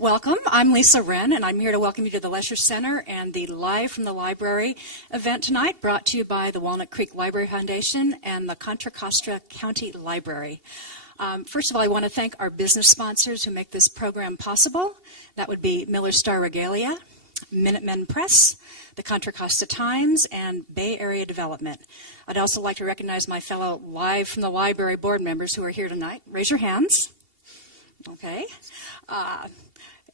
Welcome. I'm Lisa Wren, and I'm here to welcome you to the Lesher Center and the Live from the Library event tonight, brought to you by the Walnut Creek Library Foundation and the Contra Costa County Library. First of all, I want to thank our business sponsors who make this program possible. That would be Miller Star Regalia, Minutemen Press, the Contra Costa Times, and Bay Area Development. I'd also like to recognize my fellow Live from the Library board members who are here tonight. Raise your hands. Okay.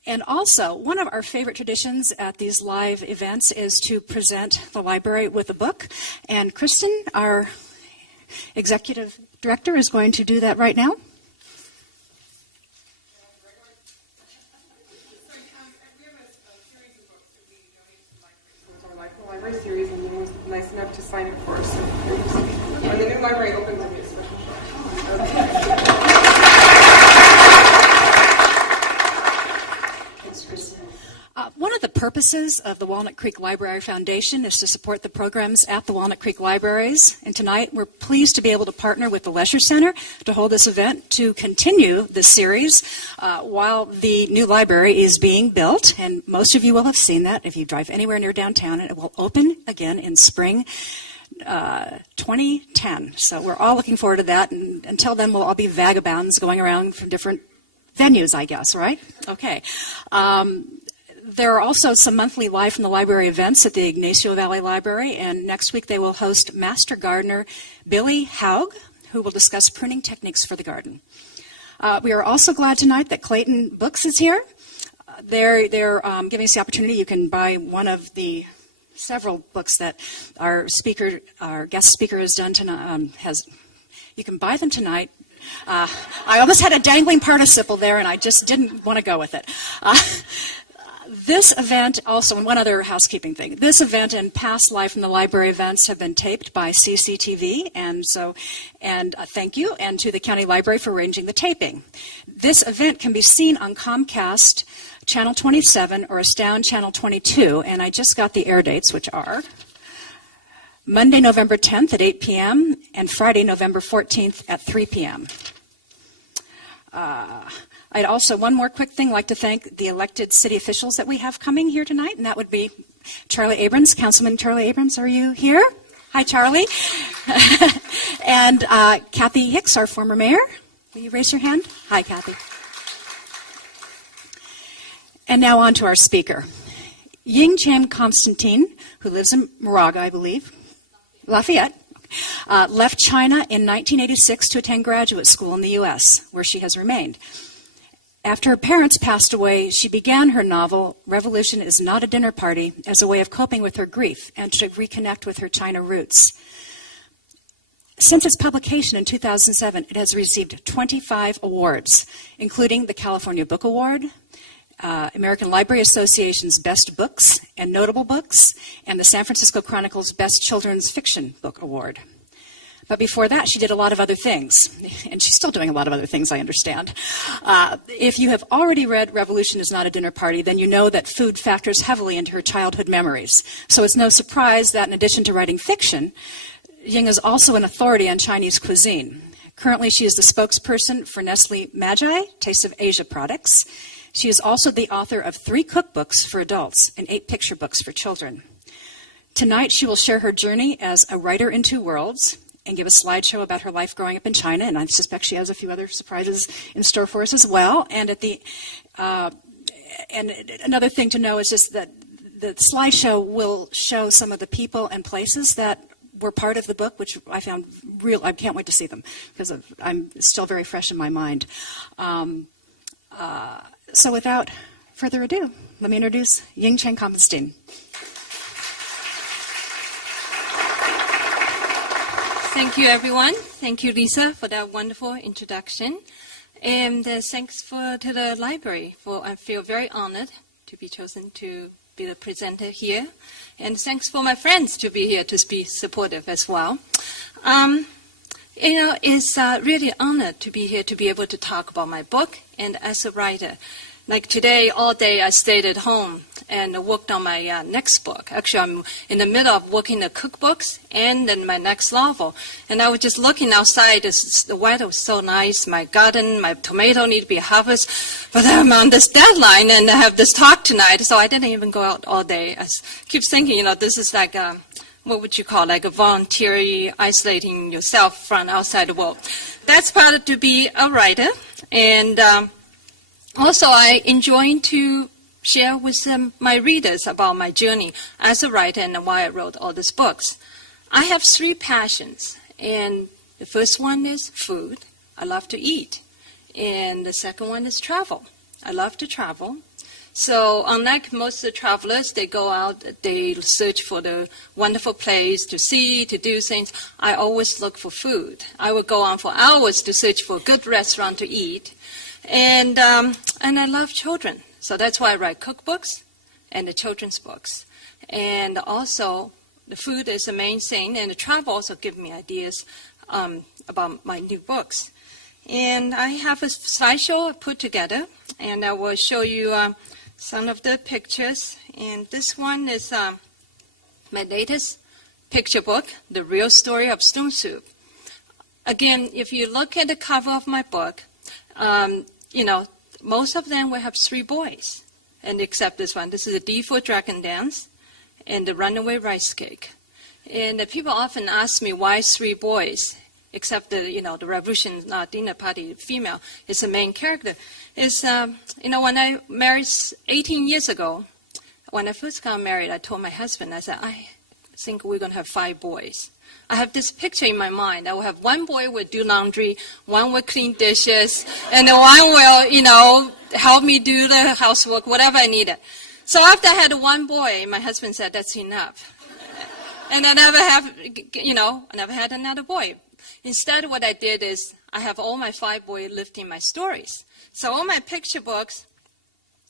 And also, one of our favorite traditions at these live events is to present the library with a book. And Kristen, our executive director, is going to do that right now. Library series, and no one's nice enough to sign it for us. When the new library opens, it'll be a special show. One of the purposes of the Walnut Creek Library Foundation is to support the programs at the Walnut Creek Libraries. And tonight, we're pleased to be able to partner with the Lesher Center to hold this event to continue this series while the new library is being built. And most of you will have seen that if you drive anywhere near downtown. And it will open again in spring 2010. So we're all looking forward to that. And until then, we'll all be vagabonds going around from different venues, I guess, right? Okay. There are also some monthly Live from the Library events at the Ignacio Valley Library, and next week they will host Master Gardener Billy Haug, who will discuss pruning techniques for the garden. We are also glad tonight that Clayton Books is here. They're giving us the opportunity. You can buy one of the several books that our guest speaker has done tonight. You can buy them tonight. I almost had a dangling participle there, and I just didn't want to go with it. This event also, and one other housekeeping thing, this event and past Live from the Library events have been taped by CCTV, and thank you, and to the County Library for arranging the taping. This event can be seen on Comcast Channel 27 or Astound Channel 22, and I just got the air dates, which are Monday, November 10th at 8 p.m. and Friday, November 14th at 3 p.m. I'd also, one more quick thing, like to thank the elected city officials that we have coming here tonight, and that would be Charlie Abrams. Councilman Charlie Abrams, are you here? Hi, Charlie. And Kathy Hicks, our former mayor. Will you raise your hand? Hi, Kathy. And now on to our speaker. Ying Chang Compestine, who lives in Moraga, I believe, Lafayette, left China in 1986 to attend graduate school in the U.S., where she has remained. After her parents passed away, she began her novel, Revolution is Not a Dinner Party, as a way of coping with her grief and to reconnect with her China roots. Since its publication in 2007, it has received 25 awards, including the California Book Award, American Library Association's Best Books and Notable Books, and the San Francisco Chronicle's Best Children's Fiction Book Award. But before that, she did a lot of other things, and she's still doing a lot of other things, I understand. If you have already read Revolution is Not a Dinner Party, then you know that food factors heavily into her childhood memories. So it's no surprise that in addition to writing fiction, Ying is also an authority on Chinese cuisine. Currently, she is the spokesperson for Nestle Magi, Taste of Asia products. She is also the author of 3 cookbooks for adults and 8 picture books for children. Tonight, she will share her journey as a writer in 2 worlds, and give a slideshow about her life growing up in China, and I suspect she has a few other surprises in store for us as well. And and another thing to know is just that the slideshow will show some of the people and places that were part of the book, which I found real. I can't wait to see them because I'm still very fresh in my mind. So without further ado, let me introduce Ying Chang Compestine. Thank you, everyone. Thank you, Lisa, for that wonderful introduction. And thanks to the library. I feel very honored to be chosen to be the presenter here. And thanks for my friends to be here to be supportive as well. It's really an honor to be here to be able to talk about my book and as a writer. Like today, all day I stayed at home and worked on my next book. Actually, I'm in the middle of working the cookbooks and then my next novel. And I was just looking outside. The weather was so nice. My garden, my tomato need to be harvested. But I'm on this deadline and I have this talk tonight, so I didn't even go out all day. I keep thinking, this is like what would you call, like a voluntary isolating yourself from outside the world. That's part of to be a writer. And also, I enjoy to share with my readers about my journey as a writer and why I wrote all these books. I have 3 passions, and the first one is food. I love to eat. And the second one is travel. I love to travel. So unlike most of the travelers, they go out, they search for the wonderful place to see, to do things. I always look for food. I would go on for hours to search for a good restaurant to eat. And I love children, so that's why I write cookbooks and the children's books. And also, the food is the main thing, and the travel also gives me ideas about my new books. And I have a slideshow put together, and I will show you some of the pictures. And this one is my latest picture book, The Real Story of Stone Soup. Again, if you look at the cover of my book, most of them will have 3 boys, and except this one. This is a D for Dragon Dance and the Runaway Rice Cake. And people often ask me why 3 boys, except the Revolution dinner party female is the main character. Is when I married 18 years ago, when I first got married, I told my husband, I said, I think we're going to have 5 boys. I have this picture in my mind. I will have 1 boy will do laundry, 1 will clean dishes, and 1 will, help me do the housework, whatever I needed. So after I had 1 boy, my husband said, that's enough. And I never had another boy. Instead, what I did is I have all my 5 boys lived in my stories. So all my picture books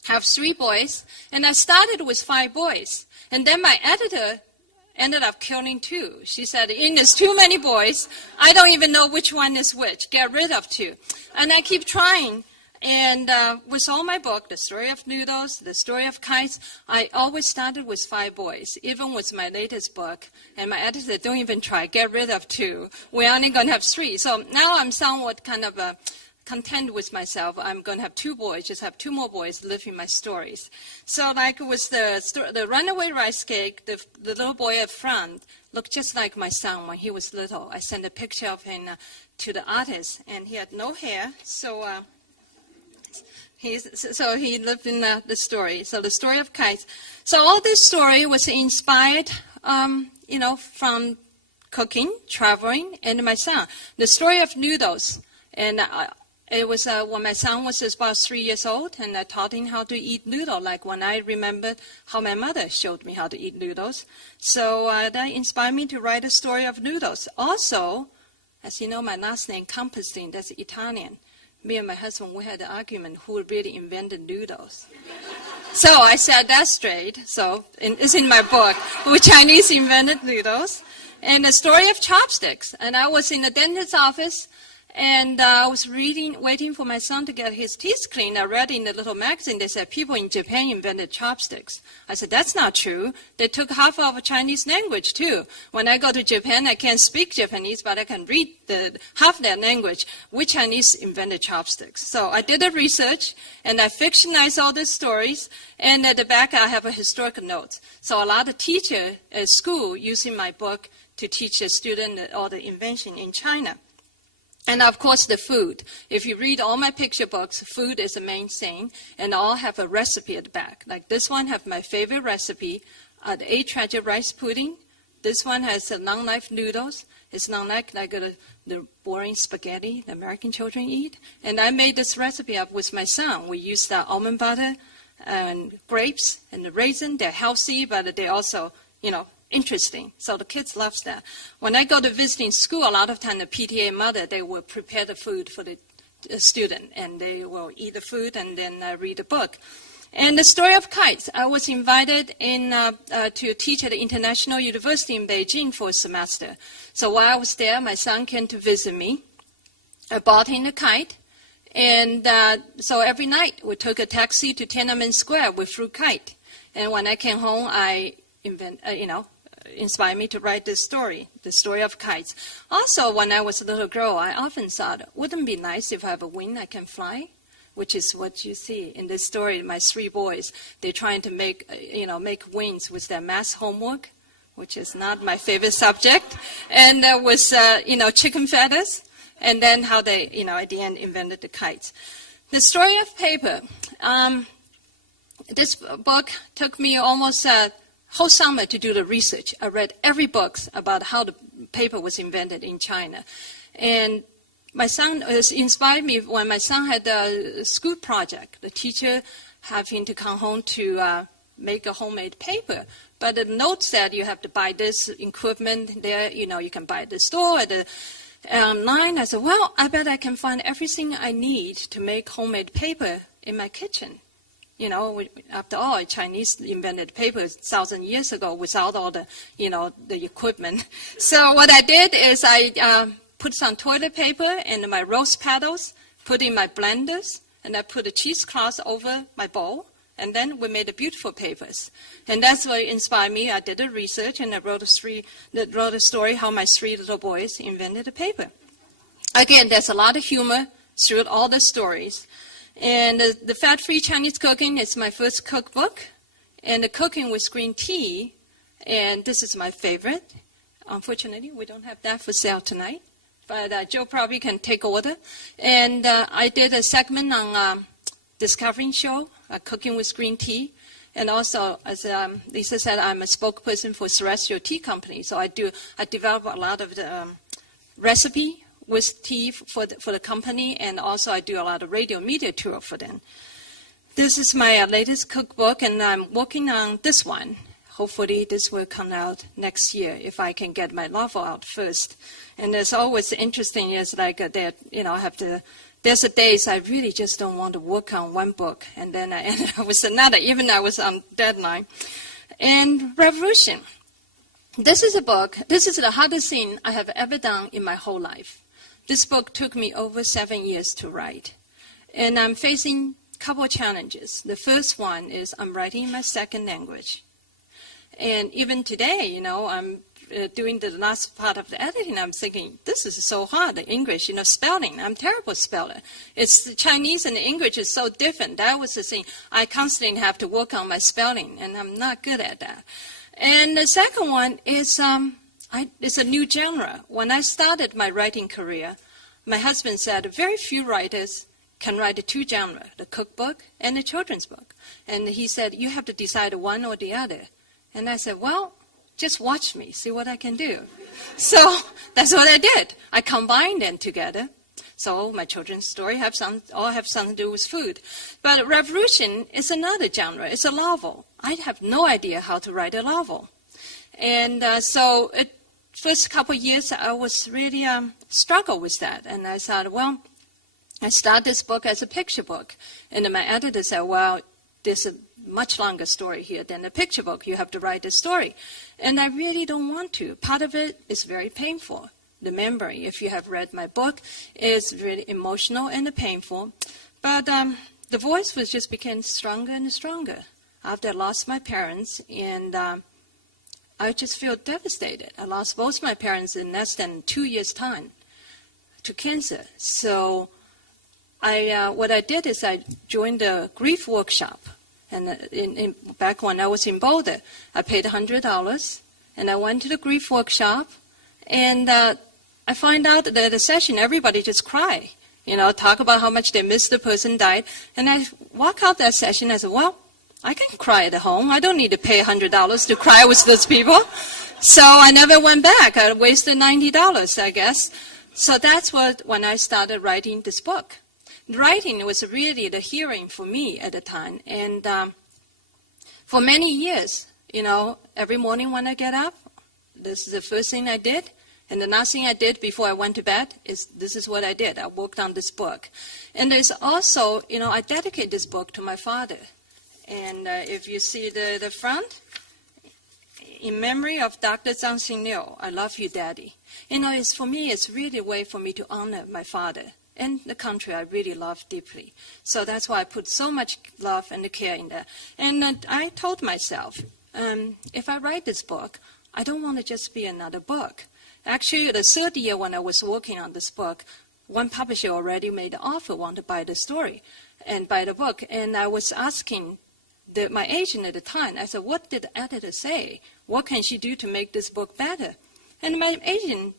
have 3 boys, and I started with 5 boys. And then my editor ended up killing 2. She said, there's too many boys. I don't even know which one is which. Get rid of 2. And I keep trying. And with all my book, The Story of Noodles, The Story of Kites, I always started with 5 boys, even with my latest book. And my editor said, don't even try. Get rid of 2. We're only going to have 3. So now I'm somewhat kind of content with myself. I'm going to have 2 boys, just have 2 more boys live in my stories. So like with the Runaway Rice Cake, the little boy up front looked just like my son when he was little. I sent a picture of him to the artist, and he had no hair, so he lived in the story. So the story of kites. So all this story was inspired, from cooking, traveling, and my son. The story of noodles, and it was when my son was about 3 years old, and I taught him how to eat noodle, like when I remembered how my mother showed me how to eat noodles. So that inspired me to write a story of noodles. Also, as you know, my last name, Compestine, that's Italian. Me and my husband, we had an argument who really invented noodles. So I said that straight. So it's in my book, who Chinese invented noodles. And the story of chopsticks. And I was in the dentist's office, and I was waiting for my son to get his teeth cleaned. I read in the little magazine, they said people in Japan invented chopsticks. I said, that's not true. They took half of Chinese language, too. When I go to Japan, I can't speak Japanese, but I can read half that language. We Chinese invented chopsticks. So I did the research, and I fictionized all the stories. And at the back, I have a historical note. So a lot of teachers at school using my book to teach a student all the invention in China. And of course, the food. If you read all my picture books, food is the main thing, and all have a recipe at the back. Like this one have my favorite recipe, the 8-treasure rice pudding. This one has long life noodles. It's not like the boring spaghetti the American children eat. And I made this recipe up with my son. We used almond butter and grapes and the raisin. They're healthy, but they also, interesting. So the kids love that. When I go to visiting school, a lot of time the PTA mother, they will prepare the food for the student, and they will eat the food and then read the book. And the story of kites, I was invited in to teach at the International University in Beijing for a semester. So while I was there, my son came to visit me. I bought him a kite, And so every night we took a taxi to Tiananmen Square. We flew kite. And when I came home, I inspired me to write this story, the story of kites. Also, when I was a little girl, I often thought, wouldn't it be nice if I have a wing I can fly? Which is what you see in this story. My 3 boys, they're trying to make wings with their math homework, which is not my favorite subject, and with chicken feathers, and then how they, at the end invented the kites. The story of paper. This book took me almost a whole summer to do the research. I read every book about how the paper was invented in China. And my son inspired me when my son had a school project. The teacher had him to come home to make a homemade paper. But the note said you have to buy this equipment there. You can buy at the store, at the online. I said, well, I bet I can find everything I need to make homemade paper in my kitchen. After all, Chinese invented paper 1,000 years ago without all the, the equipment. So what I did is I put some toilet paper and my rose petals, put in my blenders, and I put a cheesecloth over my bowl, and then we made the beautiful papers. And that's what inspired me. I did the research, and I wrote a story how my 3 little boys invented the paper. Again, there's a lot of humor through all the stories. And the Fat-Free Chinese Cooking is my first cookbook. And the Cooking with Green Tea, and this is my favorite. Unfortunately, we don't have that for sale tonight. But Joe probably can take order. And I did a segment on Discovering Show, Cooking with Green Tea. And also, as Lisa said, I'm a spokesperson for Celestial Tea Company. So I develop a lot of the recipe with tea for the company, and also I do a lot of radio media tour for them. This is my latest cookbook, and I'm working on this one. Hopefully this will come out next year if I can get my novel out first. And it's always interesting is like there's a days I really just don't want to work on one book, and then I ended up with another, even I was on deadline. And Revolution. This is a book, this is the hardest thing I have ever done in my whole life. This book took me over 7 years to write. And I'm facing a couple of challenges. The first one is I'm writing in my second language. And even today, I'm doing the last part of the editing. I'm thinking, this is so hard, the English, spelling. I'm terrible speller. It's the Chinese and the English is so different. That was the thing. I constantly have to work on my spelling, and I'm not good at that. And the second one is it's a new genre. When I started my writing career, my husband said very few writers can write 2 genres, the cookbook and the children's book. And he said, you have to decide one or the other. And I said, well, just watch me, see what I can do. So that's what I did. I combined them together. So my children's story all have something to do with food. But Revolution is another genre. It's a novel. I have no idea how to write a novel. And so first couple of years, I was really struggle with that. And I thought, well, I start this book as a picture book. And then my editor said, well, there's a much longer story here than a picture book. You have to write a story. And I really don't want to. Part of it is very painful. The memory, if you have read my book, is really emotional and painful. But the voice just became stronger and stronger after I lost my parents. And I just feel devastated. I lost both my parents in less than 2 years' time to cancer. So what I did is I joined a grief workshop. And back when I was in Boulder, I paid $100, and I went to the grief workshop, and I find out that at the session, everybody just cry, talk about how much they miss the person died. And I walk out that session, I said, well, I can cry at home. I don't need to pay $100 to cry with those people. So I never went back. I wasted $90, I guess. So that's when I started writing this book. Writing was really the healing for me at the time. And for many years, every morning when I get up, this is the first thing I did. And the last thing I did before I went to bed this is what I did. I worked on this book. And there's also, I dedicate this book to my father. And if you see the front, in memory of Dr. Zhang Xinliu, I love you, Daddy. For me, it's really a way for me to honor my father and the country I really love deeply. So that's why I put so much love and care in that. And I told myself, if I write this book, I don't want to just be another book. Actually, the third year when I was working on this book, one publisher already made an offer, wanted to buy the story and buy the book. And I was asking my agent at the time, I said, what did the editor say? What can she do to make this book better? And my agent,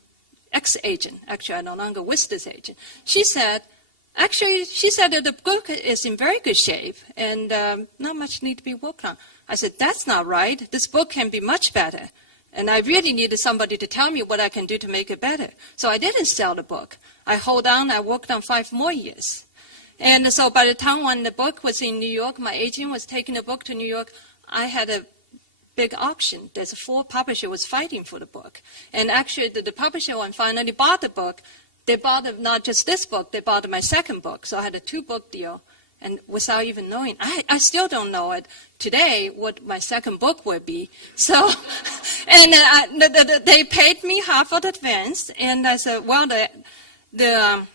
ex-agent, actually I'm no longer with this agent, she said that the book is in very good shape and not much need to be worked on. I said, that's not right. This book can be much better. And I really needed somebody to tell me what I can do to make it better. So I didn't sell the book. I worked on 5 more years. And so by the time when the book was in New York, my agent was taking the book to New York, I had a big auction. There's 4 publishers was fighting for the book. And actually the publisher when finally bought the book, they bought not just this book, they bought my second book. So I had a 2-book deal. And without even knowing, I still don't know it today what my second book would be. So, and they paid me half of the advance. And I said, well,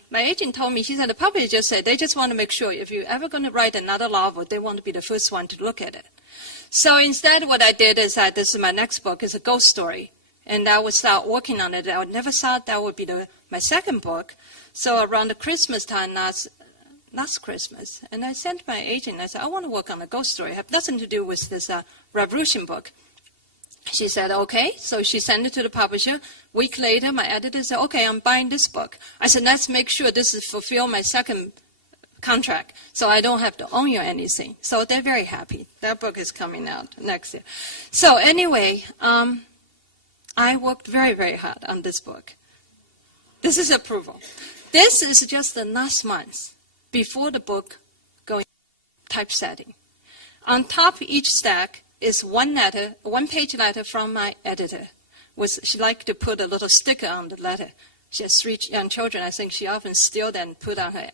my agent told me, she said, the publisher just said, they just want to make sure if you're ever going to write another novel, they want to be the first one to look at it. So instead what I did is that this is my next book, it's a ghost story. And I would start working on it. I never thought that would be my second book. So around the Christmas time, last Christmas, and I sent my agent, I said, I want to work on a ghost story. It has nothing to do with this revolution book. She said, okay. So she sent it to the publisher. Week later, my editor said, okay, I'm buying this book. I said, let's make sure this is fulfill my second contract, so I don't have to own you anything. So they're very happy. That book is coming out next year. So anyway, I worked very, very hard on this book. This is approval. This is just the last month before the book going typesetting. On top of each stack is one-page letter from my editor. She liked to put a little sticker on the letter. She has 3 young children. I think she often steals and put on her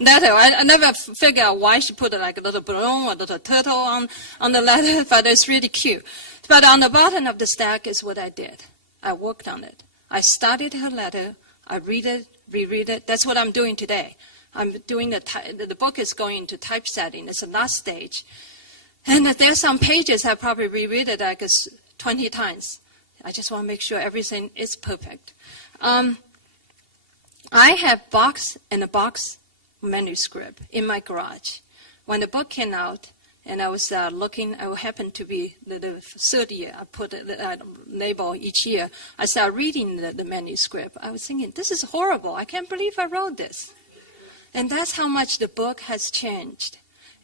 letter. I never figure out why she put like a little balloon or a little turtle on the letter, but it's really cute. But on the bottom of the stack is what I did. I worked on it. I studied her letter. I read it, reread it. That's what I'm doing today. I'm doing the book is going into typesetting. It's the last stage. And there's some pages I probably reread it like 20 times. I just want to make sure everything is perfect. I have box and a box manuscript in my garage. When the book came out, and I was looking, I happened to be the 3rd year. I put a label each year. I started reading the manuscript. I was thinking, this is horrible. I can't believe I wrote this. And that's how much the book has changed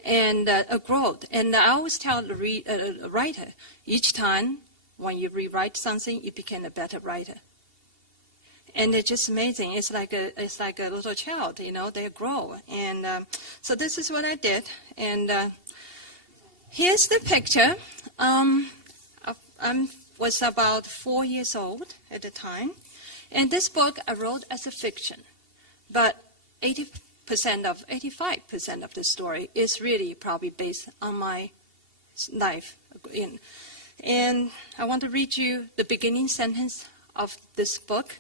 and growth. And I always tell the writer, each time when you rewrite something, you become a better writer. And it's just amazing. It's like a little child, they grow. And so this is what I did. And here's the picture. I was about 4 years old at the time. And this book I wrote as a fiction. But 85% of the story is really probably based on my life. And I want to read you the beginning sentence of this book.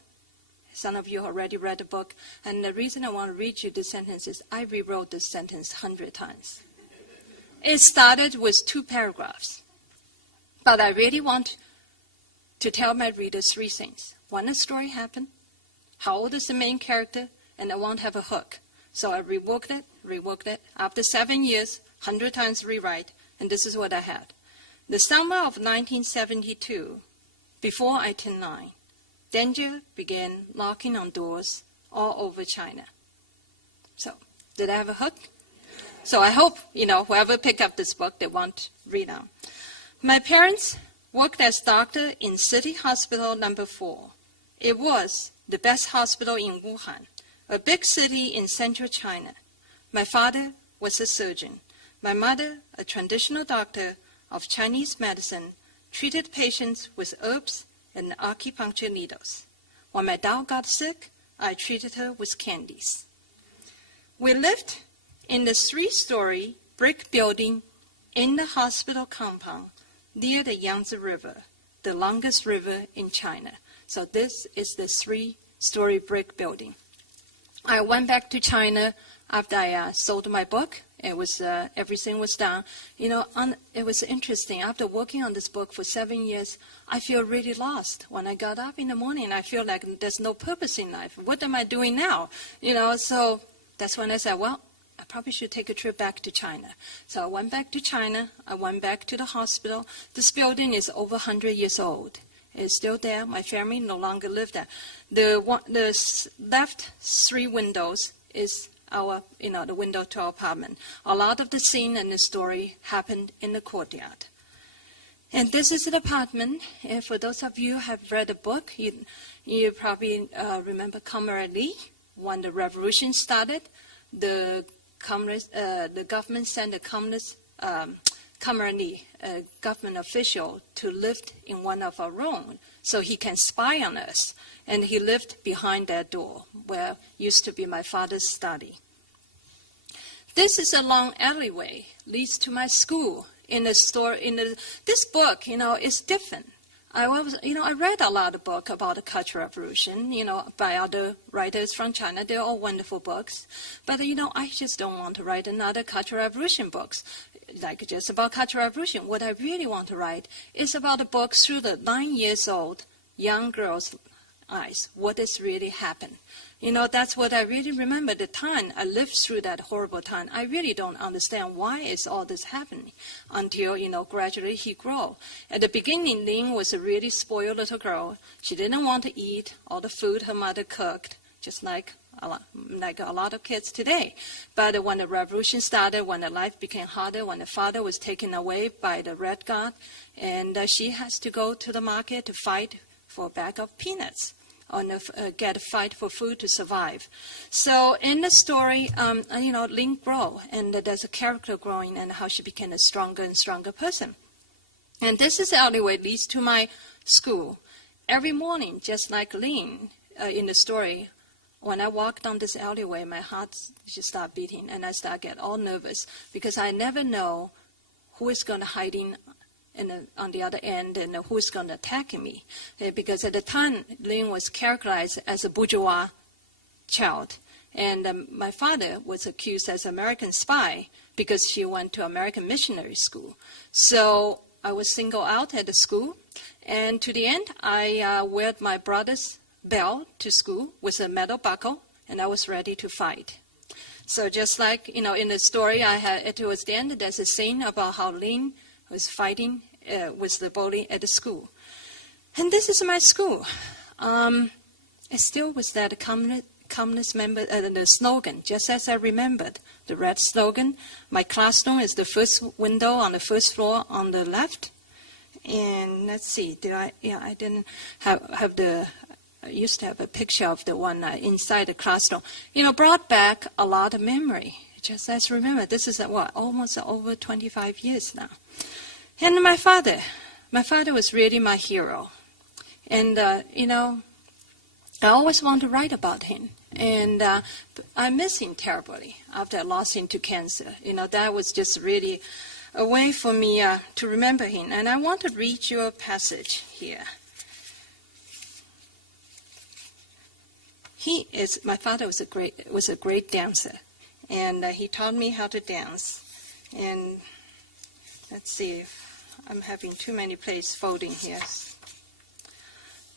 Some of you already read the book. And the reason I want to read you this sentence is I rewrote this sentence 100 times. It started with 2 paragraphs. But I really want to tell my readers 3 things. When the story happened, how old is the main character, and I want to have a hook. So I reworked it. After 7 years, 100 times rewrite, and this is what I had. The summer of 1972, before I turned 9, danger began knocking on doors all over China. So, did I have a hook? So I hope, whoever picked up this book, they want to read on. My parents worked as doctor in City Hospital number 4. It was the best hospital in Wuhan, a big city in central China. My father was a surgeon. My mother, a traditional doctor of Chinese medicine, treated patients with herbs and acupuncture needles. When my dog got sick, I treated her with candies. We lived in the 3-story brick building in the hospital compound near the Yangtze River, the longest river in China. So this is the 3-story brick building. I went back to China after I sold my book. It was everything was done. It was interesting. After working on this book for 7 years, I feel really lost. When I got up in the morning, I feel like there's no purpose in life. What am I doing now? So that's when I said, well, I probably should take a trip back to China. So I went back to China. I went back to the hospital. This building is over 100 years old. It's still there. My family no longer live there. The left 3 windows is the window to our apartment. A lot of the scene and the story happened in the courtyard. And this is the apartment. And for those of you who have read the book, you probably remember Comrade Lee. When the revolution started, the government sent a Comrade Lee, a government official, to live in one of our rooms so he can spy on us. And he lived behind that door where used to be my father's study. This is a long alleyway, leads to my school. This book, is different. I read a lot of books about the Cultural Revolution, by other writers from China. They're all wonderful books. But, I just don't want to write another Cultural Revolution books, like just about Cultural Revolution. What I really want to write is about a book through the 9-year-old young girl's eyes, what has really happened. That's what I really remember, the time I lived through that horrible time. I really don't understand why is all this happening until, gradually he grew. At the beginning, Ling was a really spoiled little girl. She didn't want to eat all the food her mother cooked, just like a lot of kids today. But when the revolution started, when the life became harder, when the father was taken away by the Red Guard, and she has to go to the market to fight for a bag of peanuts. Get a fight for food to survive. So in the story, Ling grew, and there's a character growing and how she became a stronger and stronger person. And this is the alleyway leads to my school. Every morning, just like Ling in the story, when I walk down this alleyway, my heart just start beating, and I start get all nervous because I never know who is going to hide in on the other end, and who's going to attack me. Because at the time, Ling was characterized as a bourgeois child. And my father was accused as an American spy because she went to American missionary school. So I was singled out at the school. And to the end, I wore my brother's belt to school with a metal buckle, and I was ready to fight. So just like, in the story, towards the end, there's a scene about how Ling was fighting with the bully at the school. And this is my school. It still was that communist member, the slogan, just as I remembered, the red slogan. My classroom is the first window on the first floor on the left. And let's see, I didn't have I used to have a picture of the one inside the classroom. Brought back a lot of memory. Just as remember, this is almost over 25 years now. And my father was really my hero. And, I always want to write about him. And I miss him terribly after I lost him to cancer. That was just really a way for me to remember him. And I want to read you a passage here. My father was a great dancer. And he taught me how to dance. And let's see if I'm having too many places folding here.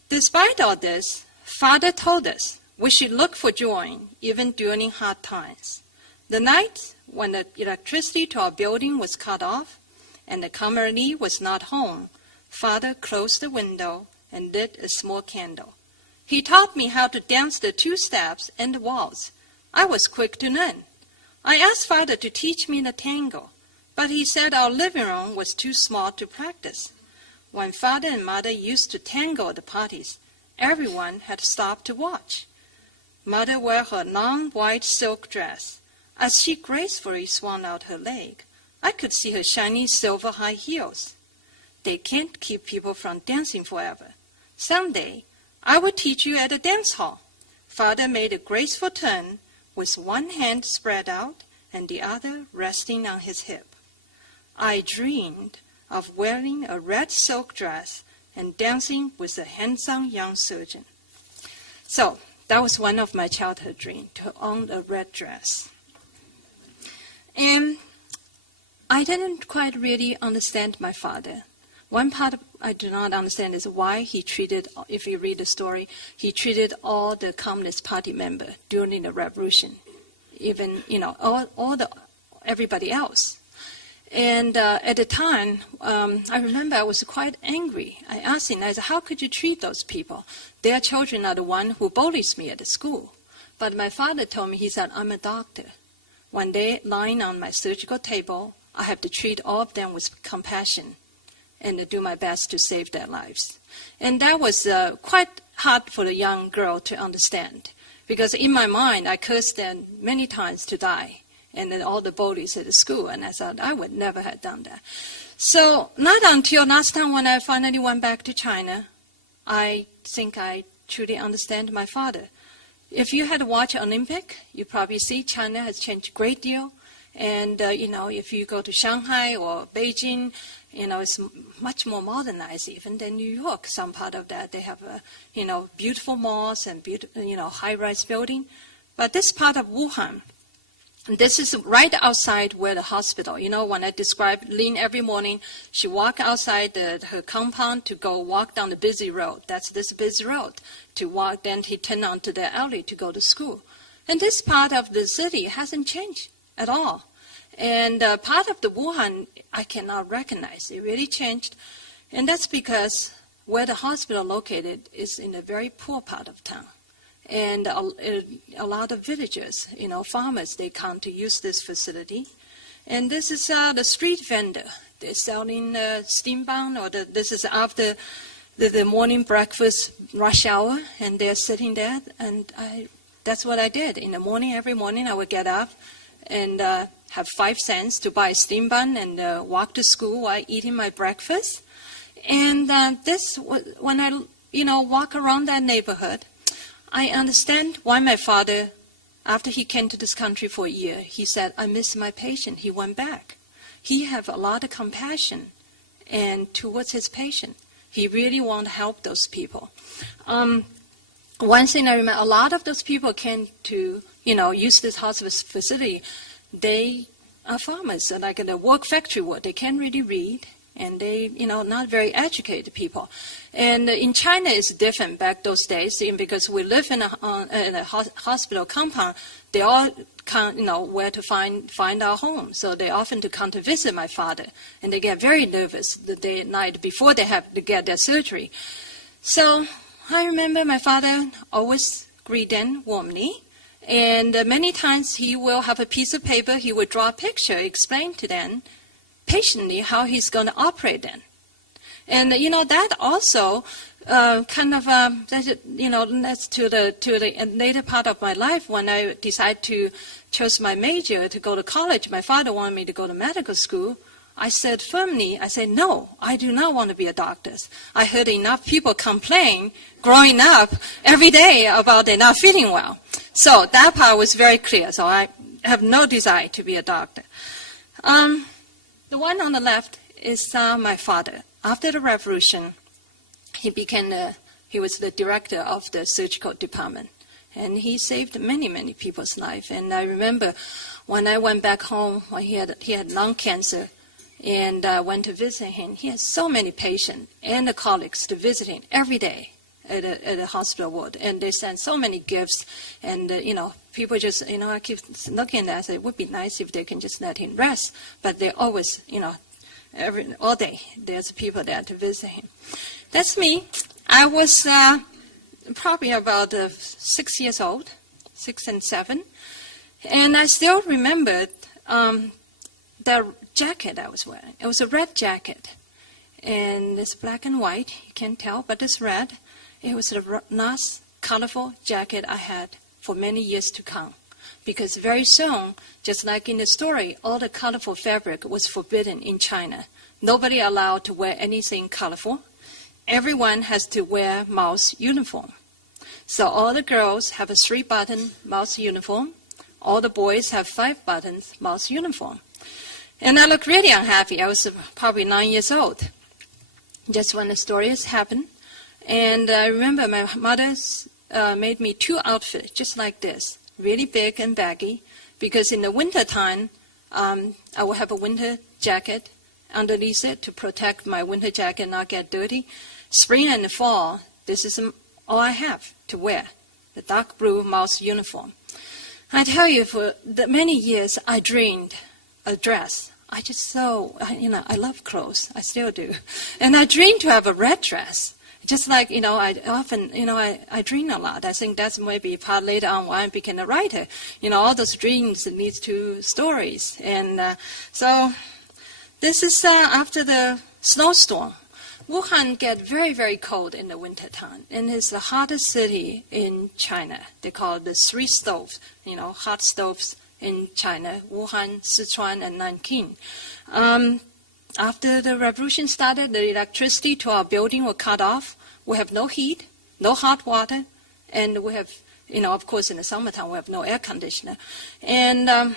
Despite all this, Father told us we should look for joy even during hard times. The night when the electricity to our building was cut off and the Comrade Lee was not home, Father closed the window and lit a small candle. He taught me how to dance the 2 steps and the waltz. I was quick to learn. I asked Father to teach me the tango, but he said our living room was too small to practice. When Father and Mother used to tango at the parties, everyone had stopped to watch. Mother wore her long white silk dress. As she gracefully swung out her leg, I could see her shiny silver high heels. They can't keep people from dancing forever. Someday, I will teach you at a dance hall. Father made a graceful turn with one hand spread out and the other resting on his hip. I dreamed of wearing a red silk dress and dancing with a handsome young surgeon. So that was one of my childhood dreams, to own a red dress. And I didn't quite really understand my father. One part I do not understand is why he treated, if you read the story, he treated all the Communist Party members during the revolution, even, everybody else. And at the time, I remember I was quite angry. I asked him, I said, how could you treat those people? Their children are the one who bullies me at the school. But my father told me, he said, I'm a doctor. One day, lying on my surgical table, I have to treat all of them with compassion and to do my best to save their lives. And that was quite hard for the young girl to understand, because in my mind, I cursed them many times to die, and then all the bullies at the school, and I thought I would never have done that. So not until last time when I finally went back to China, I think I truly understand my father. If you had watched Olympic, you probably see China has changed a great deal. And, if you go to Shanghai or Beijing, it's much more modernized even than New York. Some part of that, they have, beautiful malls and, high-rise building. But this part of Wuhan, this is right outside where the hospital, when I described Lynn every morning, she walked outside her compound to go walk down the busy road. That's this busy road to walk. Then he turned onto the alley to go to school. And this part of the city hasn't changed at all. And part of the Wuhan I cannot recognize. It really changed. And that's because where the hospital located is in a very poor part of town. And a lot of villagers, farmers, they come to use this facility. And this is the street vendor. They're selling steam bun, or this is after the morning breakfast rush hour, and they're sitting there. And that's what I did. In the morning, every morning, I would get up and have 5 cents to buy a steam bun and walk to school while eating my breakfast. And when I, walk around that neighborhood, I understand why my father, after he came to this country for a year, he said, I miss my patient. He went back. He have a lot of compassion and towards his patient. He really want to help those people. One thing I remember, a lot of those people came to, use this hospice facility. They are farmers, like in the work factory work. They can't really read, and they, not very educated people. And in China, it's different back those days, because we live in a hospital compound. They all can't, where to find our home. So they often to come to visit my father, and they get very nervous the day and night before they have to get their surgery. So I remember my father always greet them warmly. And many times he will have a piece of paper, he would draw a picture, explain to them patiently how he's going to operate them. And, that also that's to the later part of my life when I decided to choose my major to go to college. My father wanted me to go to medical school. I said firmly, no, I do not want to be a doctor. I heard enough people complain growing up every day about they not feeling well. So that part was very clear. So I have no desire to be a doctor. The one on the left is my father. After the revolution, he was the director of the surgical department. And he saved many, many people's life. And I remember when I went back home, when he had lung cancer, and I went to visit him. He has so many patients and the colleagues to visit him every day at a hospital ward. And they send so many gifts. And, people just, I keep looking at that. I say, it would be nice if they can just let him rest. But they always, all day, there's people there to visit him. That's me. I was probably about 6 years old, 6 and 7. And I still remembered the jacket I was wearing. It was a red jacket. And it's black and white. You can't tell, but it's red. It was the last colorful jacket I had for many years to come. Because very soon, just like in the story, all the colorful fabric was forbidden in China. Nobody allowed to wear anything colorful. Everyone has to wear mouse uniform. So all the girls have a 3-button mouse uniform. All the boys have 5 buttons mouse uniform. And I looked really unhappy. I was probably 9 years old, just when the story has happened. And I remember my mother made me 2 outfits just like this, really big and baggy, because in the winter time, I will have a winter jacket underneath it to protect my winter jacket not get dirty. Spring and fall, this is all I have to wear, the dark blue mouse uniform. I tell you, for many years, I dreamed a dress. I love clothes. I still do. And I dreamed to have a red dress. Just like, I often, I dream a lot. I think that's maybe part later on why I became a writer. All those dreams lead to stories. And so this is after the snowstorm. Wuhan gets very, very cold in the winter time, and it's the hottest city in China. They call it the 3 stoves, hot stoves in China, Wuhan, Sichuan, and Nanking. After the revolution started, the electricity to our building was cut off. We have no heat, no hot water, and we have, of course, in the summertime, we have no air conditioner. And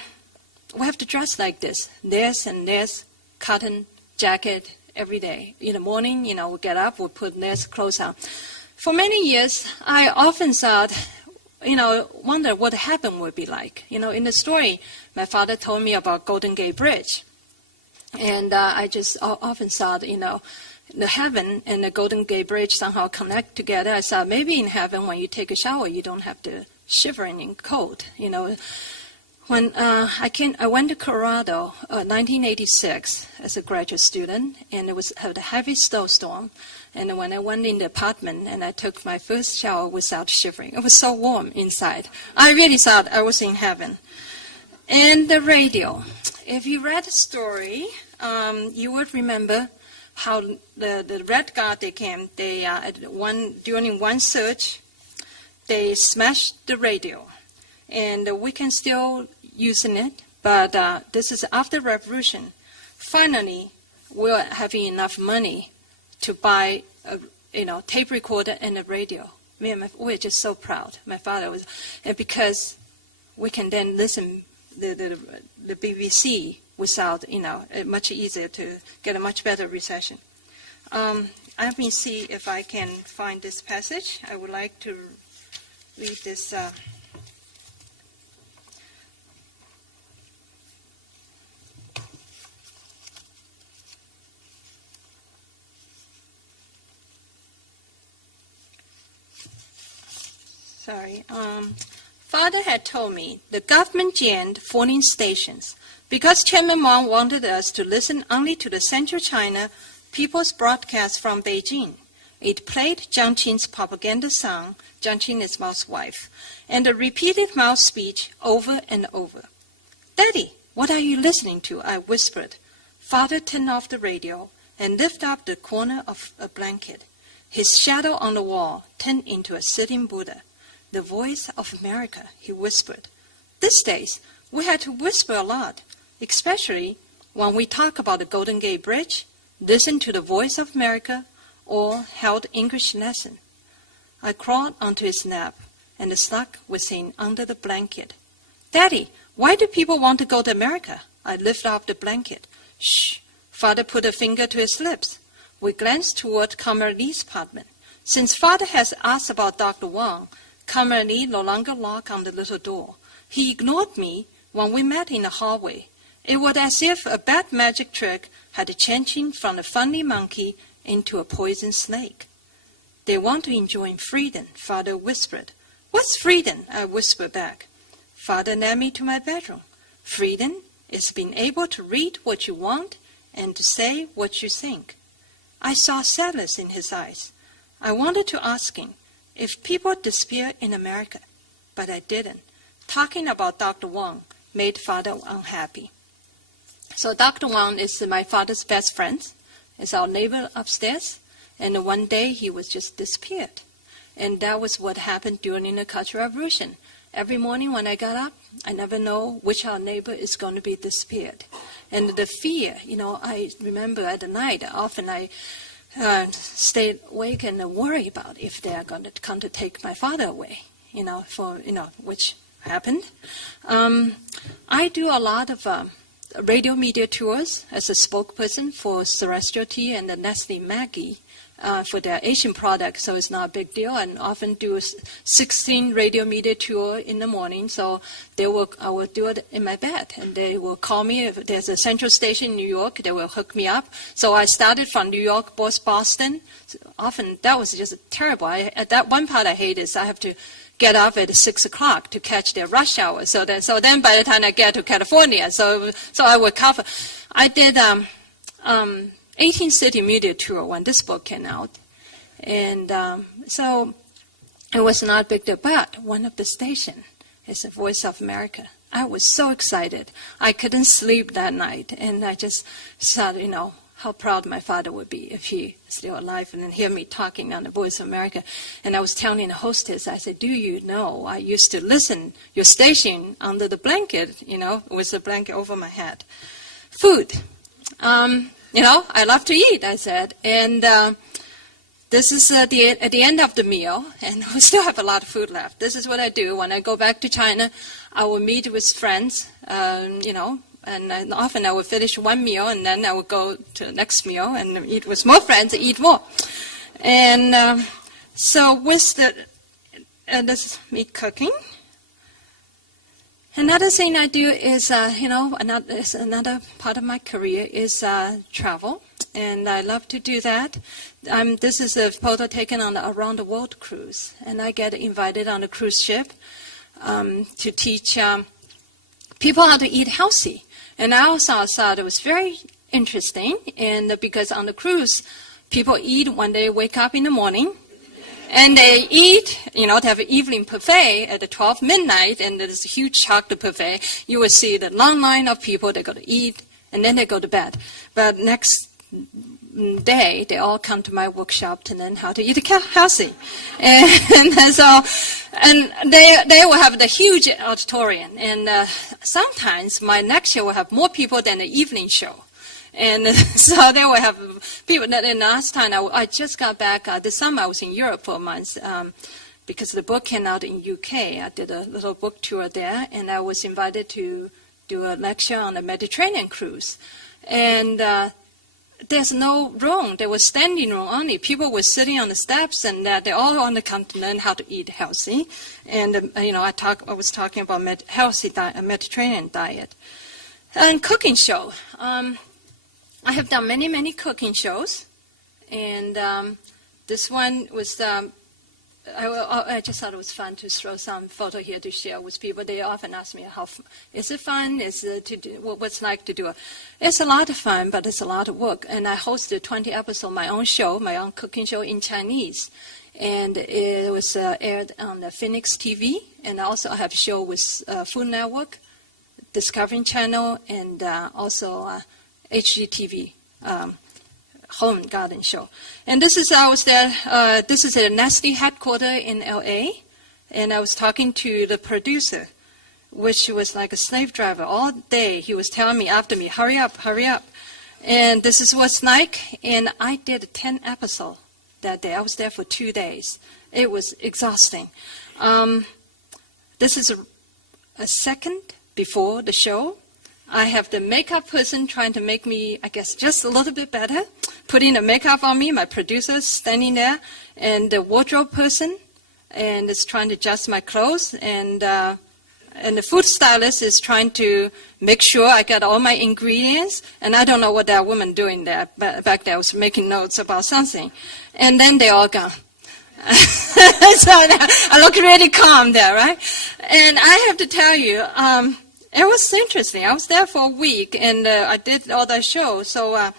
we have to dress like this. There's cotton jacket every day. In the morning, we get up, we put nice clothes on. For many years, I often thought, wonder what heaven would be like. In the story, my father told me about Golden Gate Bridge. And I just often thought, the heaven and the Golden Gate Bridge somehow connect together. I thought maybe in heaven, when you take a shower, you don't have to shiver in cold. When I went to Colorado, 1986, as a graduate student, and it had a heavy snowstorm. And when I went in the apartment and I took my first shower without shivering, it was so warm inside. I really thought I was in heaven. And the radio. If you read the story, you would remember how the Red Guard, they came. During one search, they smashed the radio. And we can still using it, but this is after revolution. Finally, we're having enough money to buy a tape recorder and a radio. We're just so proud. My father was, and because we can then listen the BBC without much easier to get a much better reception. Let me see if I can find this passage. I would like to read this. Father had told me the government jammed 14 stations because Chairman Mao wanted us to listen only to the Central China People's broadcast from Beijing. It played Jiang Qin's propaganda song, Jiang Qin is Mao's wife, and the repeated Mao's speech over and over. Daddy, what are you listening to? I whispered. Father turned off the radio and lifted up the corner of a blanket. His shadow on the wall turned into a sitting Buddha. The voice of America, he whispered. These days, we had to whisper a lot, especially when we talk about the Golden Gate Bridge, listen to the voice of America, or held English lesson. I crawled onto his lap and snuggled with him under the blanket. Daddy, why do people want to go to America? I lifted up the blanket. Shh. Father put a finger to his lips. We glanced toward Comrade Lee's apartment. Since Father has asked about Dr. Wang, Comrade Lee no longer knocked on the little door. He ignored me when we met in the hallway. It was as if a bad magic trick had changed him from a funny monkey into a poison snake. They want to enjoy freedom, Father whispered. What's freedom? I whispered back. Father led me to my bedroom. Freedom is being able to read what you want and to say what you think. I saw sadness in his eyes. I wanted to ask him if people disappear in America, but I didn't. Talking about Dr. Wang made Father unhappy. So Dr. Wang is my father's best friend. Is our neighbor upstairs. And one day he was just disappeared. And that was what happened during the Cultural Revolution. Every morning when I got up, I never know which our neighbor is going to be disappeared. And the fear, I remember at the night, often I stayed awake and worry about if they are going to come to take my father away, which happened. I do a lot of radio media tours as a spokesperson for Celestial Tea and the Nestle Maggie for their Asian product, so it's not a big deal. And often do a 16 radio media tour in the morning. So I will do it in my bed, and they will call me if there's a central station in New York. They will hook me up. So I started from New York, Boston. So often that was just terrible. At that one part I hate is I have to get up at 6 o'clock to catch their rush hour. So then by the time I get to California, so I would cover. I did 18-city media tour when this book came out. And so it was not a big deal. But one of the station is the Voice of America. I was so excited. I couldn't sleep that night. And I just thought, how proud my father would be if he is still alive and then hear me talking on the Voice of America. And I was telling the hostess, I said, do you know, I used to listen your station under the blanket, with the blanket over my head. Food. I love to eat, I said. And this is at the end of the meal, and we still have a lot of food left. This is what I do. When I go back to China, I will meet with friends, and often I will finish one meal, and then I will go to the next meal and eat with more friends, eat more. And so with this is me cooking. Another thing I do is, another part of my career is travel, and I love to do that. This is a photo taken on the Around the World cruise, and I get invited on a cruise ship to teach people how to eat healthy. And I also thought it was very interesting, and because on the cruise, people eat when they wake up in the morning. And they eat, they have an evening buffet at 12 midnight, and there's a huge chocolate buffet. You will see the long line of people that go to eat, and then they go to bed. But next day, they all come to my workshop to learn how to eat healthy. And they will have the huge auditorium. And sometimes my lecture will have more people than the evening show. And so they will have people. And last time I just got back this summer. I was in Europe for a month because the book came out in UK. I did a little book tour there, and I was invited to do a lecture on a Mediterranean cruise. And there's no room. There was standing room only. People were sitting on the steps, and they all wanted to come to learn how to eat healthy. And I was talking about healthy Mediterranean diet and cooking show. I have done many, many cooking shows, and this one was, I just thought it was fun to throw some photo here to share with people. They often ask me, is it fun? Is it to do, what's it like to do it? It's a lot of fun, but it's a lot of work. And I hosted 20 episodes, my own show, my own cooking show in Chinese. And it was aired on the Phoenix TV, and I also have a show with Food Network, Discovery Channel, and also HGTV, Home Garden Show. And this is, I was there, this is a Nestle headquarters in LA, and I was talking to the producer, which was like a slave driver. All day he was telling me after me, hurry up, hurry up. And this is what's like, and I did 10 episodes that day. I was there for 2 days. It was exhausting. This is a second before the show. I have the makeup person trying to make me, I guess, just a little bit better, putting the makeup on me, my producer standing there, and the wardrobe person, and is trying to adjust my clothes, and the food stylist is trying to make sure I get all my ingredients, and I don't know what that woman doing there. Back there, I was making notes about something, and then they all gone. So I look really calm there, right? And I have to tell you, it was interesting. I was there for a week, and I did all that show. So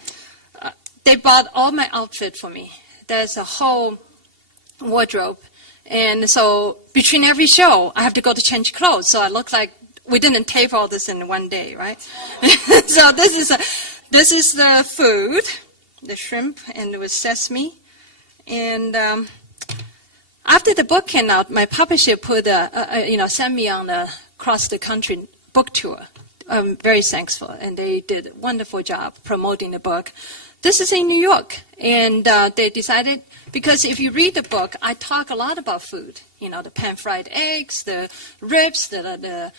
they bought all my outfit for me. There's a whole wardrobe. And so between every show, I have to go to change clothes. So I look like we didn't tape all this in one day, right? So this is the food, the shrimp, and with sesame. And after the book came out, my publisher sent me on a cross the country book tour. I'm very thankful, and they did a wonderful job promoting the book. This is in New York, and they decided Because if you read the book, I talk a lot about food. The pan-fried eggs, the ribs, the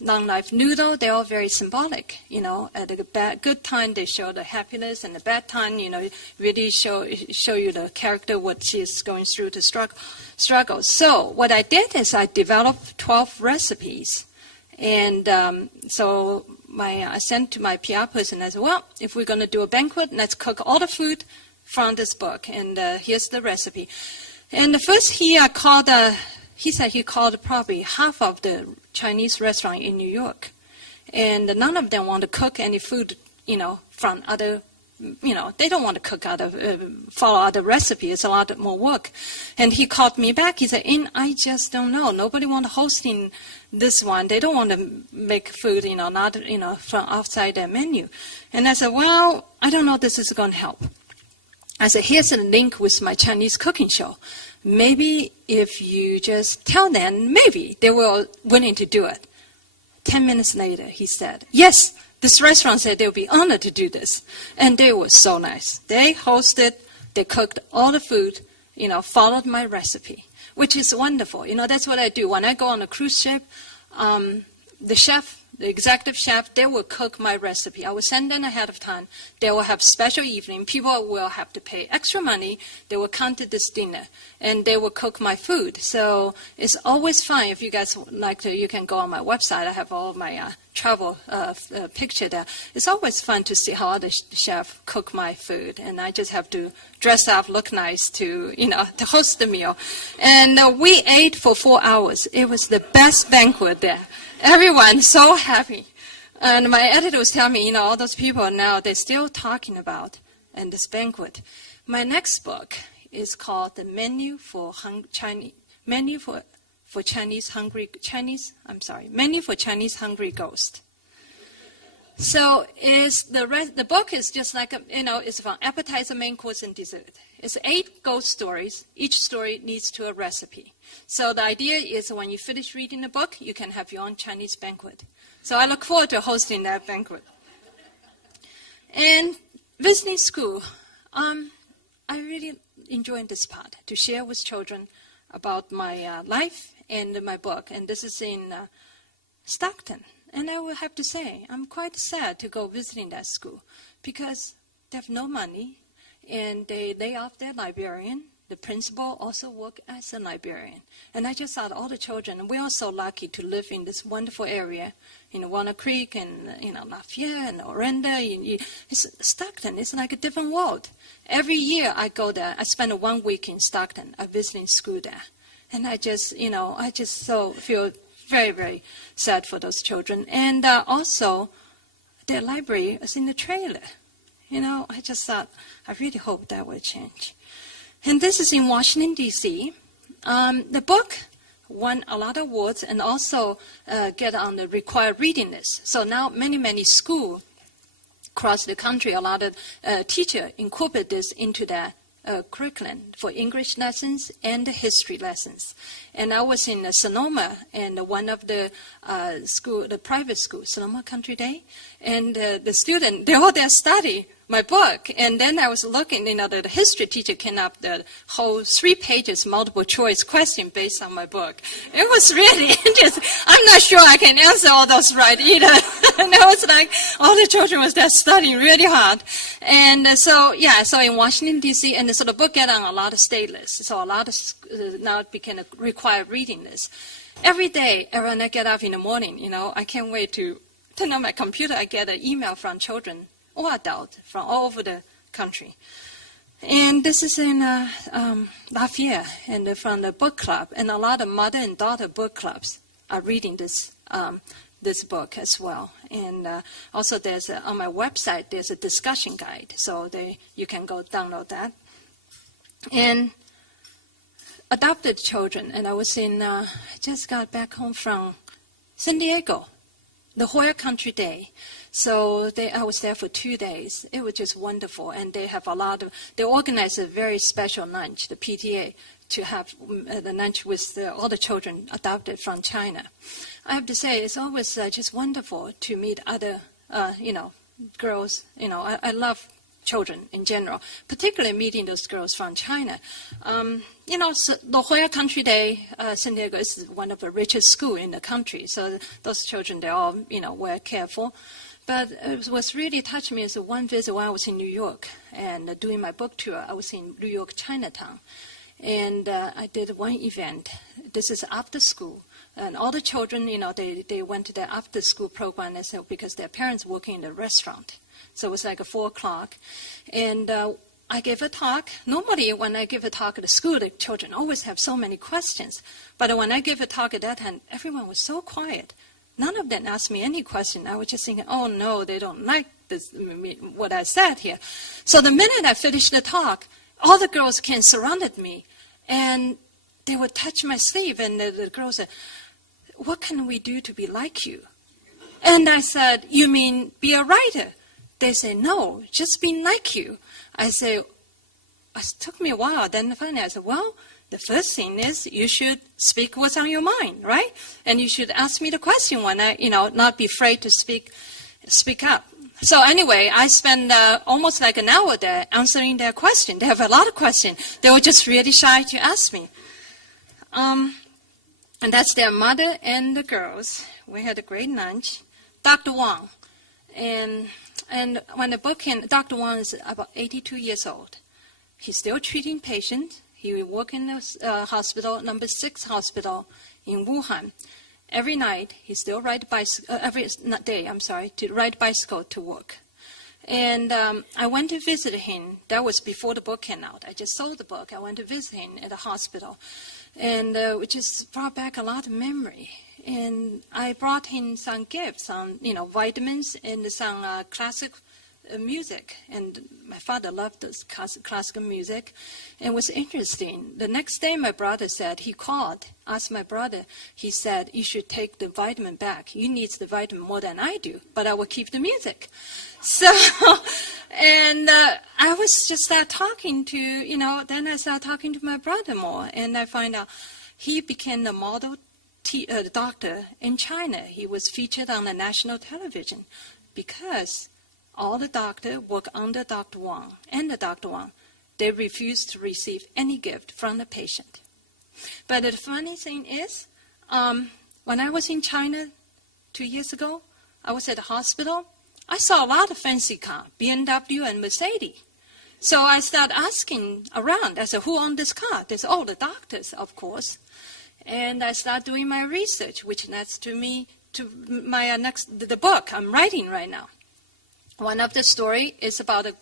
long-life noodle, they're all very symbolic. At the good time, they show the happiness, and the bad time, really show you the character, what she's going through the struggle. So what I did is I developed 12 recipes. And so I sent to my PR person, I said, well, if we're going to do a banquet, let's cook all the food from this book, and here's the recipe. And the first he said he called probably half of the Chinese restaurant in New York, and none of them want to cook any food, from other, they don't want to cook follow other recipes. It's a lot more work. And he called me back. He said, I just don't know. Nobody want to host in this one. They don't want to make food, not, from outside their menu. And I said, well, I don't know if this is going to help. I said, here's a link with my Chinese cooking show. Maybe if you just tell them, maybe they were willing to do it. 10 minutes later, he said, yes, this restaurant said they would be honored to do this. And they were so nice. They hosted, they cooked all the food, followed my recipe, which is wonderful. That's what I do. When I go on a cruise ship, the executive chef, they will cook my recipe. I will send them ahead of time. They will have special evening. People will have to pay extra money. They will come to this dinner, and they will cook my food. So it's always fun. If you guys like to, you can go on my website. I have all my travel picture there. It's always fun to see how other chefs cook my food, and I just have to dress up, look nice to host the meal. And we ate for 4 hours. It was the best banquet there. Everyone so happy. And my editor was telling me, all those people now, they're still talking about in this banquet. My next book is called The Menu for Menu for Chinese Hungry Ghost. So the book is just like, it's from appetizer, main course, and dessert. It's 8 ghost stories. Each story leads to a recipe. So the idea is when you finish reading the book, you can have your own Chinese banquet. So I look forward to hosting that banquet. And visiting school, I really enjoy this part, to share with children about my life and my book. And this is in Stockton. And I will have to say, I'm quite sad to go visiting that school because they have no money, and they lay off their librarian. The principal also worked as a librarian. And I just thought all the children, and we're all so lucky to live in this wonderful area, Walnut Creek and, Lafayette and Orinda. It's Stockton. It's like a different world. Every year I go there. I spend 1 week in Stockton. I'm visiting school there. And I just so feel very, very sad for those children. And also, their library is in the trailer. I just thought, I really hope that will change. And this is in Washington, D.C. The book won a lot of awards and also get on the required reading list. So now many schools across the country, a lot of teachers incorporate this into their curriculum for English lessons and history lessons. And I was in Sonoma, and one of the private school, Sonoma Country Day, and the student, they all there study my book. And then I was looking, the history teacher came up the whole 3 pages multiple choice question based on my book. It was really interesting. I'm not sure I can answer all those right either. And it was like all the children was there studying really hard. And so in Washington, D.C., and so the book got on a lot of state lists. So a lot of now it became a required reading list. Every day, when I get up in the morning, I can't wait to turn on my computer. I get an email from children or adults from all over the country. And this is in Lafayette, and from the book club. And a lot of mother and daughter book clubs are reading this book as well. And also there's on my website, there's a discussion guide. So you can go download that. And adopted children. And I was I just got back home from San Diego, the Hoya Country Day. So I was there for 2 days. It was just wonderful. And they have they organize a very special lunch, the PTA, to have the lunch with all the children adopted from China. I have to say, it's always just wonderful to meet other, girls. I love children in general, particularly meeting those girls from China. So the Hoya Country Day, San Diego is one of the richest schools in the country. So those children, they all, were careful. But what really touched me is one visit when I was in New York and doing my book tour. I was in New York, Chinatown. And I did one event. This is after school. And all the children, they went to their after-school program because their parents working in the restaurant. So it was like 4 o'clock. And I gave a talk. Normally, when I give a talk at the school, the children always have so many questions. But when I gave a talk at that time, everyone was so quiet. None of them asked me any question. I was just thinking, oh, no, they don't like this, what I said here. So the minute I finished the talk, all the girls came surrounded me. And they would touch my sleeve. And the girls said, what can we do to be like you? And I said, you mean be a writer? They say, no, just be like you. I say, it took me a while. Then finally I said, well, the first thing is you should speak what's on your mind, right? And you should ask me the question when I, not be afraid to speak up. So anyway, I spent almost like an hour there answering their question. They have a lot of questions. They were just really shy to ask me. And that's their mother and the girls. We had a great lunch. Dr. Wang. And when the book came, Dr. Wang is about 82 years old. He's still treating patients. He works in the hospital, number 6 hospital in Wuhan. Every night, he still ride bicycle, to ride bicycle to work. And I went to visit him. That was before the book came out. I just sold the book. I went to visit him at the hospital. And it just brought back a lot of memory. And I brought him some gifts, some, vitamins and some classic music. And my father loved this classical music. And it was interesting. The next day, my brother said, he called, asked my brother, he said, you should take the vitamin back. You need the vitamin more than I do, but I will keep the music. So, and I was just talking to, then I started talking to my brother more. And I find out he became the model doctor in China. He was featured on the national television because all the doctors work under Dr. Wang and the Dr. Wang. They refuse to receive any gift from the patient. But the funny thing is, when I was in China 2 years ago, I was at the hospital. I saw a lot of fancy cars, BMW and Mercedes. So I started asking around. I said, who owned this car? They said, oh, the doctors, of course. And I started doing my research, which leads to me to my the book I'm writing right now. One of the story is about the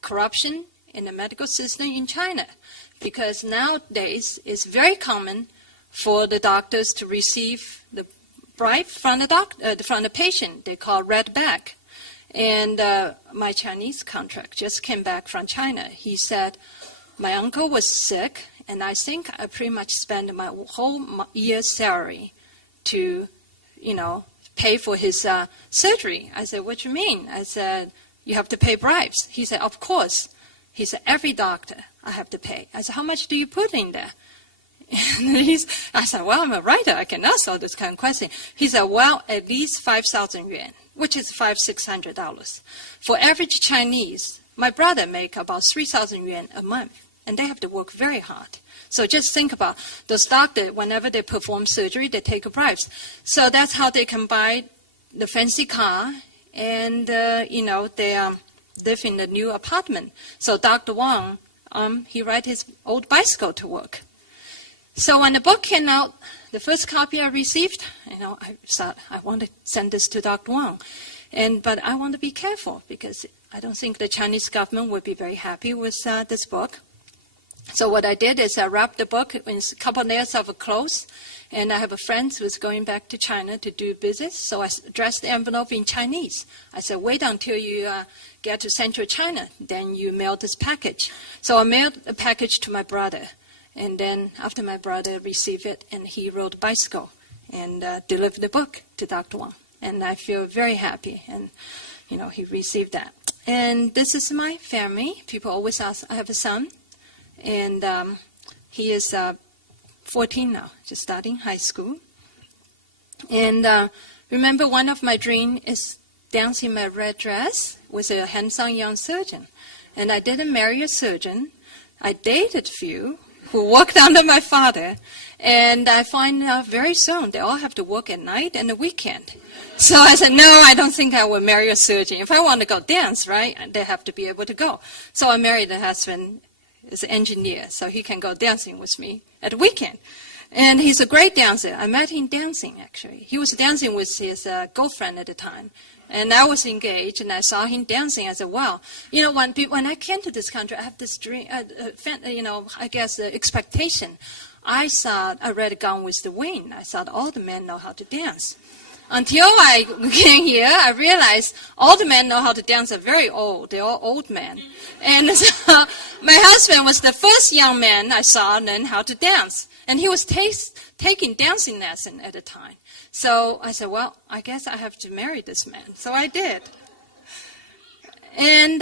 corruption in the medical system in China, because nowadays it's very common for the doctors to receive the bribe from the patient. They call red bag. And my Chinese contract just came back from China. He said, my uncle was sick, and I think I pretty much spent my whole year's salary to, pay for his surgery. I said, what do you mean? I said, you have to pay bribes. He said, of course. He said, every doctor I have to pay. I said, how much do you put in there? And I said, well, I'm a writer. I can ask all this kind of question. He said, well, at least 5,000 yuan, which is $600. For average Chinese, my brother make about 3,000 yuan a month, and they have to work very hard. So just think about those doctors, whenever they perform surgery, they take bribes. So that's how they can buy the fancy car, and, they live in the new apartment. So Dr. Wang, he ride his old bicycle to work. So when the book came out, the first copy I received, I thought I want to send this to Dr. Wang. But I want to be careful because I don't think the Chinese government would be very happy with this book. So what I did is I wrapped the book in a couple of layers of clothes, and I have a friend who's going back to China to do business, so I addressed the envelope in Chinese. I said, wait until you get to central China, then you mail this package. So I mailed a package to my brother, and then after my brother received it, and he rode a bicycle and delivered the book to Dr. Wang. And I feel very happy, and, he received that. And this is my family. People always ask, I have a son. And he is 14 now, just starting high school. And remember, one of my dreams is dancing in my red dress with a handsome young surgeon. And I didn't marry a surgeon. I dated a few who worked under my father. And I find out very soon they all have to work at night and the weekend. So I said, no, I don't think I will marry a surgeon. If I want to go dance, right, they have to be able to go. So I married a husband who's an engineer, so he can go dancing with me at the weekend. And he's a great dancer. I met him dancing, actually. He was dancing with his girlfriend at the time. And I was engaged, and I saw him dancing. I said, wow. You know, when I came to this country, I have this dream, expectation. I read Gone with the Wind. I thought all the men know how to dance. Until I came here, I realized all the men know how to dance are very old. They're all old men. And so my husband was the first young man I saw learn how to dance. And he was taking dancing lesson at the time. So I said, well, I guess I have to marry this man. So I did. And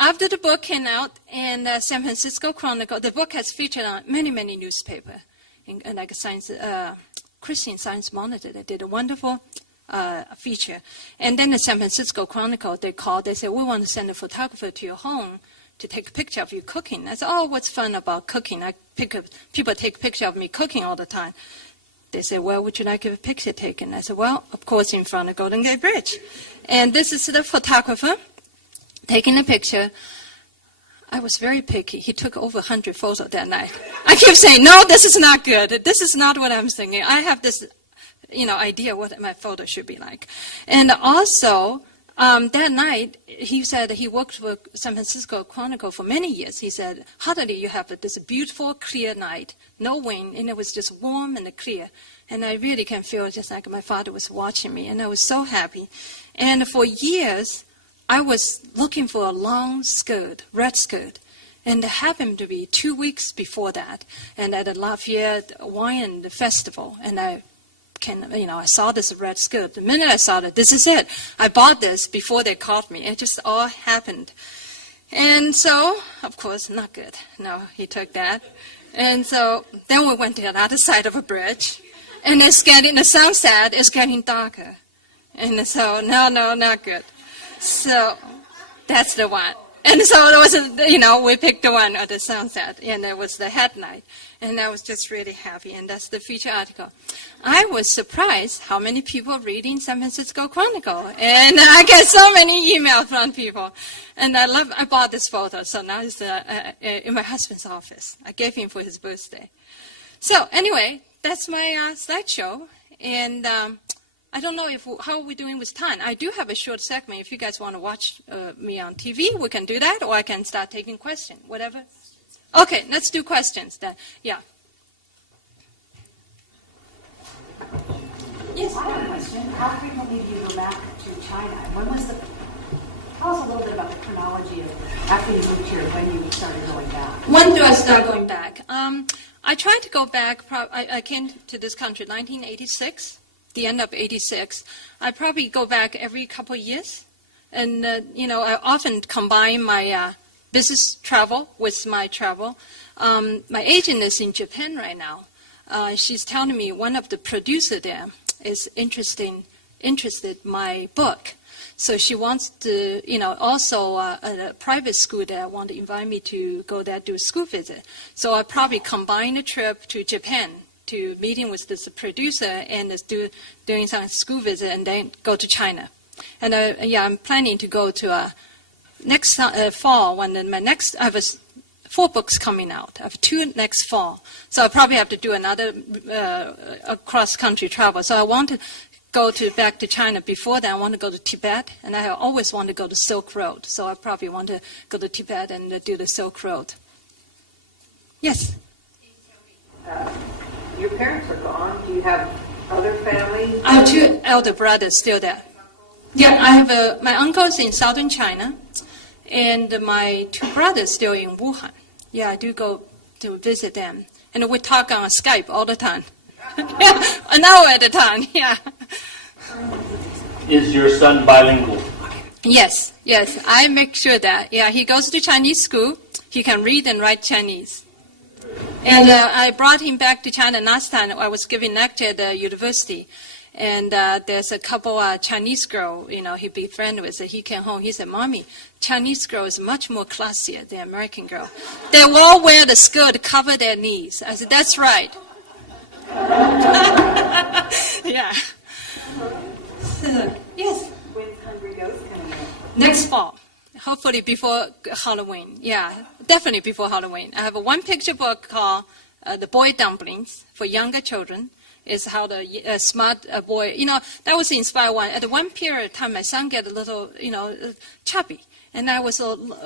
after the book came out in San Francisco Chronicle, the book has featured on many, many newspapers, like Science, Christian Science Monitor. They did a wonderful feature. And then the San Francisco Chronicle, they said, we want to send a photographer to your home to take a picture of you cooking. I said, oh, what's fun about cooking? People take a picture of me cooking all the time. They said, well, would you like a picture taken? I said, well, of course, in front of Golden Gate Bridge. And this is the photographer taking a picture. I was very picky. He took over 100 photos that night. I kept saying, no, this is not good. This is not what I'm thinking. I have this, idea what my photo should be like. And also, that night, he said he worked for San Francisco Chronicle for many years. He said, Hardly you have this beautiful, clear night, no wind, and it was just warm and clear. And I really can feel just like my father was watching me, and I was so happy. And for years, I was looking for a long skirt, red skirt, and it happened to be 2 weeks before that, and at the Lafayette Wine Festival, and I saw this red skirt. The minute I saw it, this is it. I bought this before they caught me. It just all happened. And so, of course, not good. No, he took that. And so then we went to the other side of a bridge, and the sunset is getting darker. And so, no, not good. So that's the one. And so it was, we picked the one at the sunset, and it was the headlight. And I was just really happy, and that's the feature article. I was surprised how many people reading San Francisco Chronicle, and I get so many emails from people. And I bought this photo, so now it's in my husband's office. I gave him for his birthday. So anyway, that's my slideshow, and I don't know how are we doing with time. I do have a short segment. If you guys want to watch me on TV, we can do that, or I can start taking questions, whatever. Okay, let's do questions then. Yeah. Yes. I have a question. How frequently do you go back to China? Tell us a little bit about the chronology of after you moved here, when you started going back. When do I start going back? I tried to go back. I came to this country in 1986, the end of 86. I probably go back every couple of years. And, I often combine my business travel with my travel. My agent is in Japan right now. She's telling me one of the producers there is interested in my book. So she wants to, also a private school there want to invite me to go there do a school visit. So I probably combine a trip to Japan to meeting with this producer and doing some school visit and then go to China. And I'm planning to go to next fall when I have 4 books coming out. I have 2 next fall. So I probably have to do another cross-country travel. So I want to go back to China. Before that, I want to go to Tibet, and I always want to go to Silk Road. So I probably want to go to Tibet and do the Silk Road. Yes? Your parents are gone. Do you have other family? I have 2 elder brothers still there. Yeah, I have my uncles in southern China, and my 2 brothers still in Wuhan. Yeah, I do go to visit them. And we talk on Skype all the time. Yeah, an hour at a time, yeah. Is your son bilingual? Yes, I make sure that. Yeah, he goes to Chinese school. He can read and write Chinese. And I brought him back to China last time. I was giving lecture at the university. And there's a couple Chinese girl, he befriended with. He came home. He said, "Mommy, Chinese girl is much more classier than American girl. They all wear the skirt, cover their knees." I said, "That's right." Yeah. So, yes. When's Hungry Ghost coming out? Next fall. Hopefully before Halloween. Yeah, definitely before Halloween. I have a one picture book called The Boy Dumplings for younger children. Is how the smart boy, that was inspired one. At one period of time, my son get a little, chubby. And I was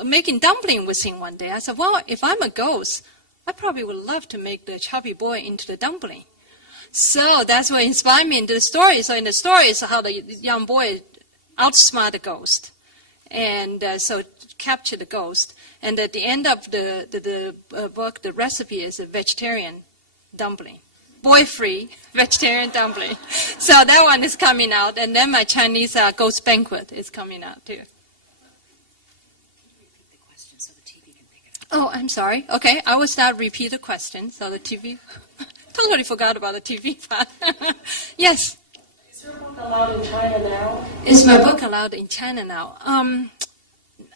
making dumpling with him one day. I said, well, if I'm a ghost, I probably would love to make the chubby boy into the dumpling. So that's what inspired me into the story. So in the story is how the young boy outsmart the ghost. And so capture the ghost. And at the end of the book, the recipe is a vegetarian dumpling. Boy-free vegetarian dumpling. So that one is coming out. And then my Chinese ghost banquet is coming out too. Oh, I'm sorry. Okay, I will start repeat the question. So the TV, totally forgot about the TV part. Yes. Is your book allowed in China now? Is my book allowed in China now?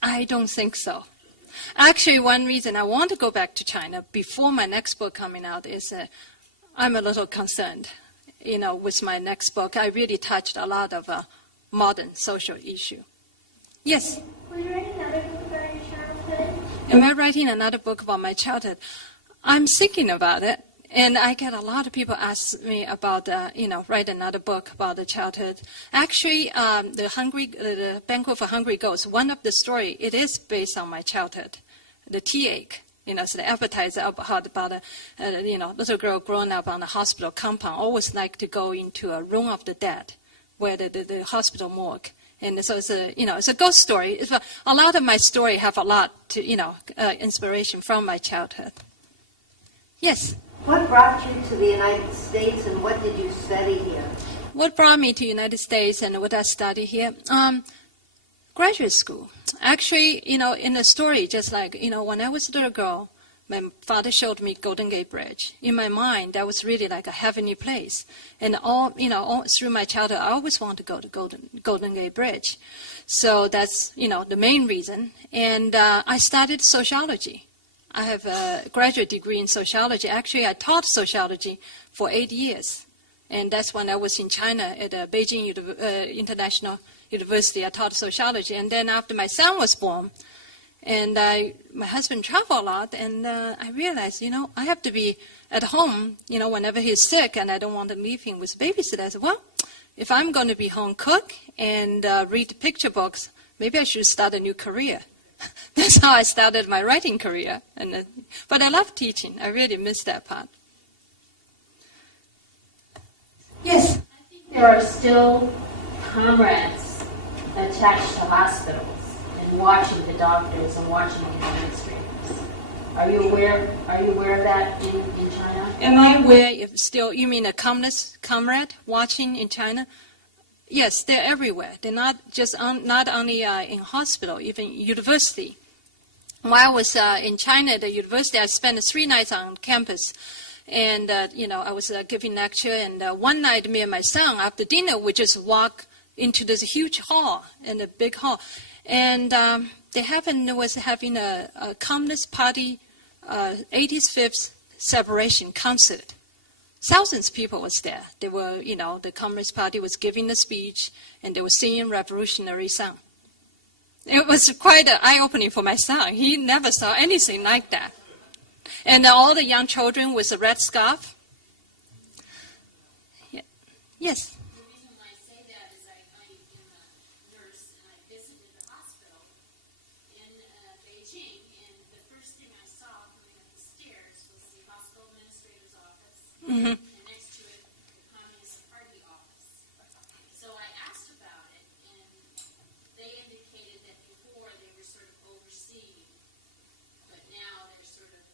I don't think so. Actually, one reason I want to go back to China before my next book coming out is I'm a little concerned, with my next book. I really touched a lot of modern social issue. Yes? Will you write another book about your childhood? Am I writing another book about my childhood? I'm thinking about it. And I get a lot of people ask me about, write another book about the childhood. Actually, the Banquet for Hungry Ghosts, one of the story, it is based on my childhood, the tea ache. So the appetizer about a little girl growing up on a hospital compound, always like to go into a room of the dead, where the hospital morgue. And so it's a ghost story. A lot of my story have a lot to, inspiration from my childhood. Yes. What brought you to the United States and what did you study here? What brought me to the United States and what I study here? Graduate school. Actually, in the story, just like, when I was a little girl, my father showed me Golden Gate Bridge. In my mind, that was really like a heavenly place. And all through my childhood, I always wanted to go to Golden Gate Bridge. So that's, the main reason. And I studied sociology. I have a graduate degree in sociology. Actually, I taught sociology for 8 years. And that's when I was in China at Beijing International University. I taught sociology. And then after my son was born, and my husband traveled a lot, and I realized, I have to be at home, whenever he's sick, and I don't want to leave him with babysitter. I said, well, if I'm going to be home cook and read picture books, maybe I should start a new career. That's how I started my writing career. But I love teaching. I really miss that part. Yes? I think there are still comrades attached to hospitals and watching the doctors and watching the administrators. Are you aware of that in China? Am I aware if still, you mean a comrade watching in China? Yes, they're everywhere. They're not just not only in hospital, even university. While I was in China at the university, I spent 3 nights on campus. And, I was giving lecture. And one night, me and my son, after dinner, we just walk into this huge hall, in a big hall. And they was having a Communist Party 85th separation concert. Thousands of people was there. They were, the Communist Party was giving a speech, and they were singing revolutionary song. It was quite eye-opening for my son. He never saw anything like that. And all the young children with a red scarf. Yeah. Yes. The reason why I say that is I am a nurse, and I visited the hospital in Beijing, and the first thing I saw coming up the stairs was the hospital administrator's office, Mm-hmm. and next to it, the Communist Party office. So I asked about it, and they indicated that before they were sort of overseeing, but now they're sort of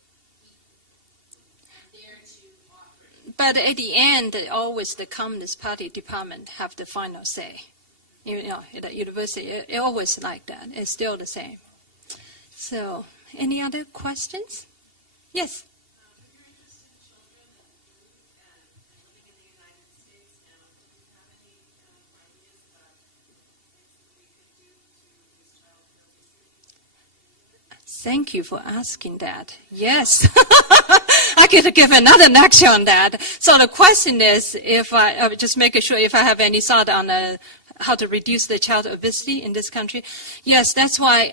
there to offer. But at the end, always the Communist Party department have the final say. At the university, it always like that. It's still the same. So, any other questions? Yes. If you're interested in children and living in the United States now, do you have Thank you for asking that. Yes. I could give another lecture on that. So the question is, if I just making sure if I have any thought on how to reduce the child obesity in this country. Yes, that's why,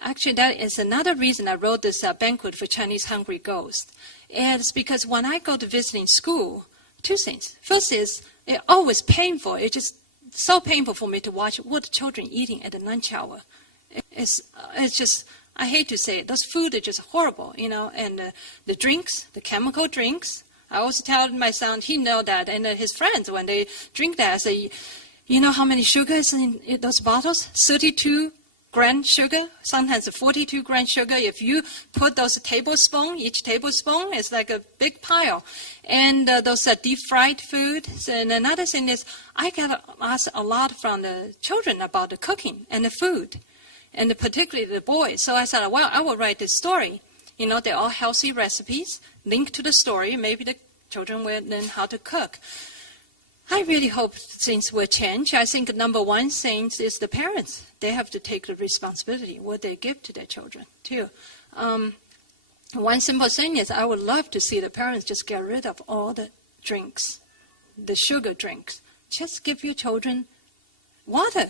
actually that is another reason I wrote this banquet for Chinese Hungry Ghosts. And it's because when I go to visiting school, two things. First is, it's always painful. It's just so painful for me to watch what the children eating at the lunch hour. It's just, I hate to say it, those food are just horrible, and the drinks, the chemical drinks. I also tell my son, he know that, and his friends, when they drink that, I say, you know how many sugars in those bottles? 32 gram sugar, sometimes 42 gram sugar. If you put those tablespoons, each tablespoon is like a big pile. And those deep fried food. And another thing is, I get asked a lot from the children about the cooking and the food, and particularly the boys. So I said, well, I will write this story. They're all healthy recipes. Link to the story. Maybe the children will learn how to cook. I really hope things will change. I think number one thing is the parents. They have to take the responsibility, what they give to their children, too. One simple thing is I would love to see the parents just get rid of all the drinks, the sugar drinks. Just give your children water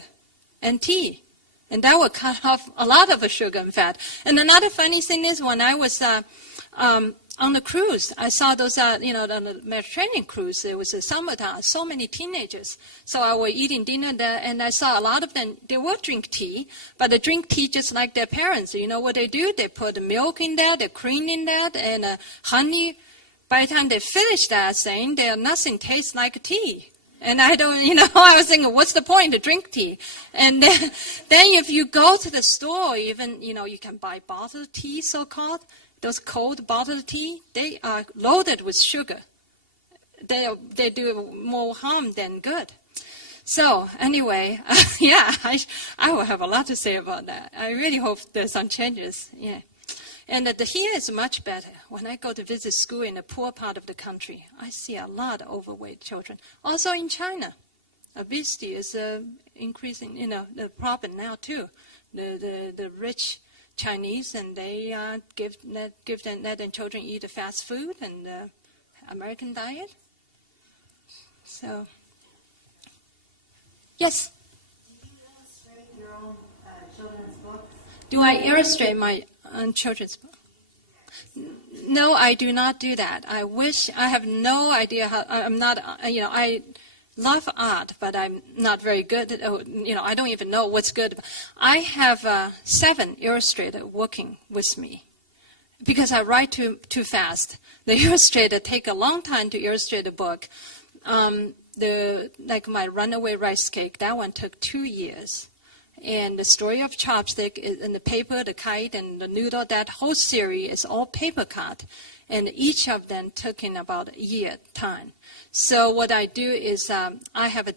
and tea. And that will cut off a lot of the sugar and fat. And another funny thing is when I was on the cruise, I saw those, on the Mediterranean cruise, there was a summertime, so many teenagers. So I was eating dinner there, and I saw a lot of them, they will drink tea, but they drink tea just like their parents. You know what they do? They put milk in there, the cream in that, and honey. By the time they finish that thing, nothing tastes like tea. And I don't, I was thinking, what's the point to drink tea? And then if you go to the store, even, you can buy bottled tea, so-called. Those cold bottled tea, they are loaded with sugar. They do more harm than good. So anyway, I will have a lot to say about that. I really hope there's some changes. Yeah. And here is much better. When I go to visit school in the poor part of the country, I see a lot of overweight children. Also in China, obesity is increasing, the problem now too. The rich Chinese, and they let their children eat fast food and American diet. So, yes? Do you illustrate your own children's books? Do I illustrate my own children's book? No, I do not do that. I wish. I have no idea how. I'm not. I love art, but I'm not very good at, I don't even know what's good. I have 7 illustrators working with me because I write too fast. The illustrator take a long time to illustrate a book. Like my Runaway Rice Cake, that one took 2 years. And the story of Chopstick and the paper, the kite, and the noodle, that whole series is all paper cut. And each of them took in about a year time. So what I do is I have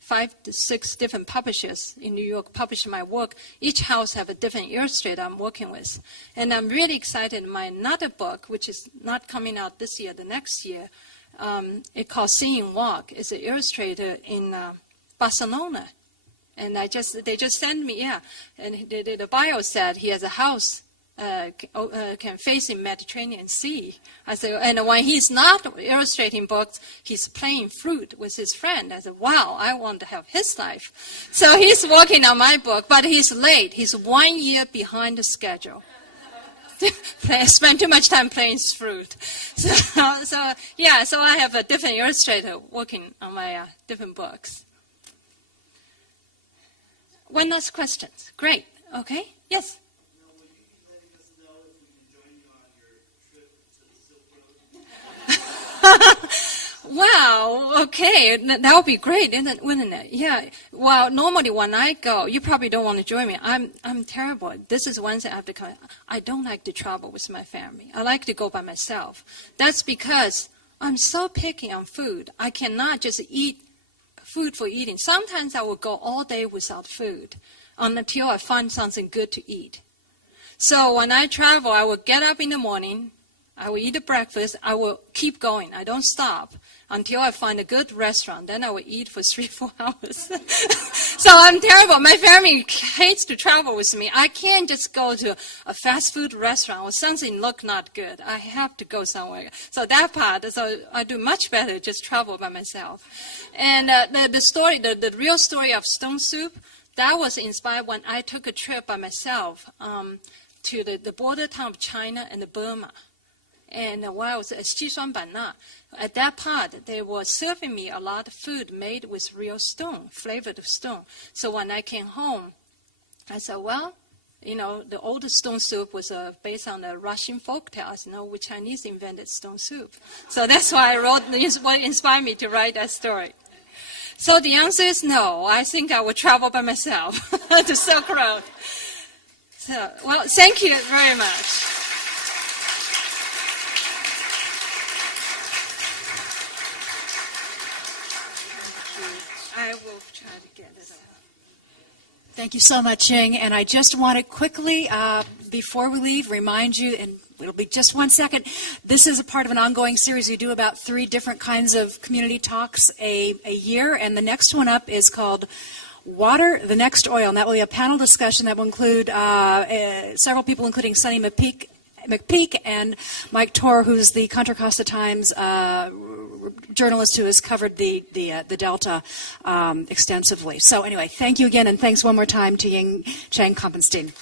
5 to 6 different publishers in New York publish my work. Each house have a different illustrator I'm working with. And I'm really excited. My another book, which is not coming out this year, the next year, it's called Seeing Walk. It's an illustrator in Barcelona. And they just sent me, and the bio said he has a house can face the Mediterranean Sea. I said, and when he's not illustrating books, he's playing flute with his friend. I said, wow, I want to have his life. So he's working on my book, but he's late. He's 1 year behind the schedule. Spend too much time playing flute. So I have a different illustrator working on my different books. One last question. Great. Okay. Yes. Wow, okay, that would be great, wouldn't it? Yeah. Well, normally when I go, you probably don't want to join me. I'm terrible. This is one thing I have to comment. I don't like to travel with my family. I like to go by myself. That's because I'm so picky on food. I cannot just eat food for eating. Sometimes I will go all day without food until I find something good to eat. So when I travel, I will get up in the morning, I will eat the breakfast. I will keep going. I don't stop until I find a good restaurant. Then I will eat for 3-4 hours. So I'm terrible. My family hates to travel with me. I can't just go to a fast food restaurant or something look not good. I have to go somewhere. So that part, so I do much better just travel by myself. And the real story of stone soup, that was inspired when I took a trip by myself to the border town of China and Burma. And while I was at Xishuangbanna, at that part, they were serving me a lot of food made with real stone, flavored stone. So when I came home, I said, well, the old stone soup was based on the Russian folk tales, we Chinese invented stone soup. So that's why I wrote, what inspired me to write that story. So the answer is no. I think I will travel by myself to Silk Road. So, well, thank you very much. I will try to get it over. Thank you so much, Ying. And I just want to quickly, before we leave, remind you, and it'll be just 1 second, this is a part of an ongoing series. We do about 3 different kinds of community talks a year, and the next one up is called Water, the Next Oil, and that will be a panel discussion that will include several people, including Sonny McPeak and Mike Torr, who's the Contra Costa Times journalist who has covered the Delta extensively. So anyway, thank you again, and thanks one more time to Ying Chang Compestine.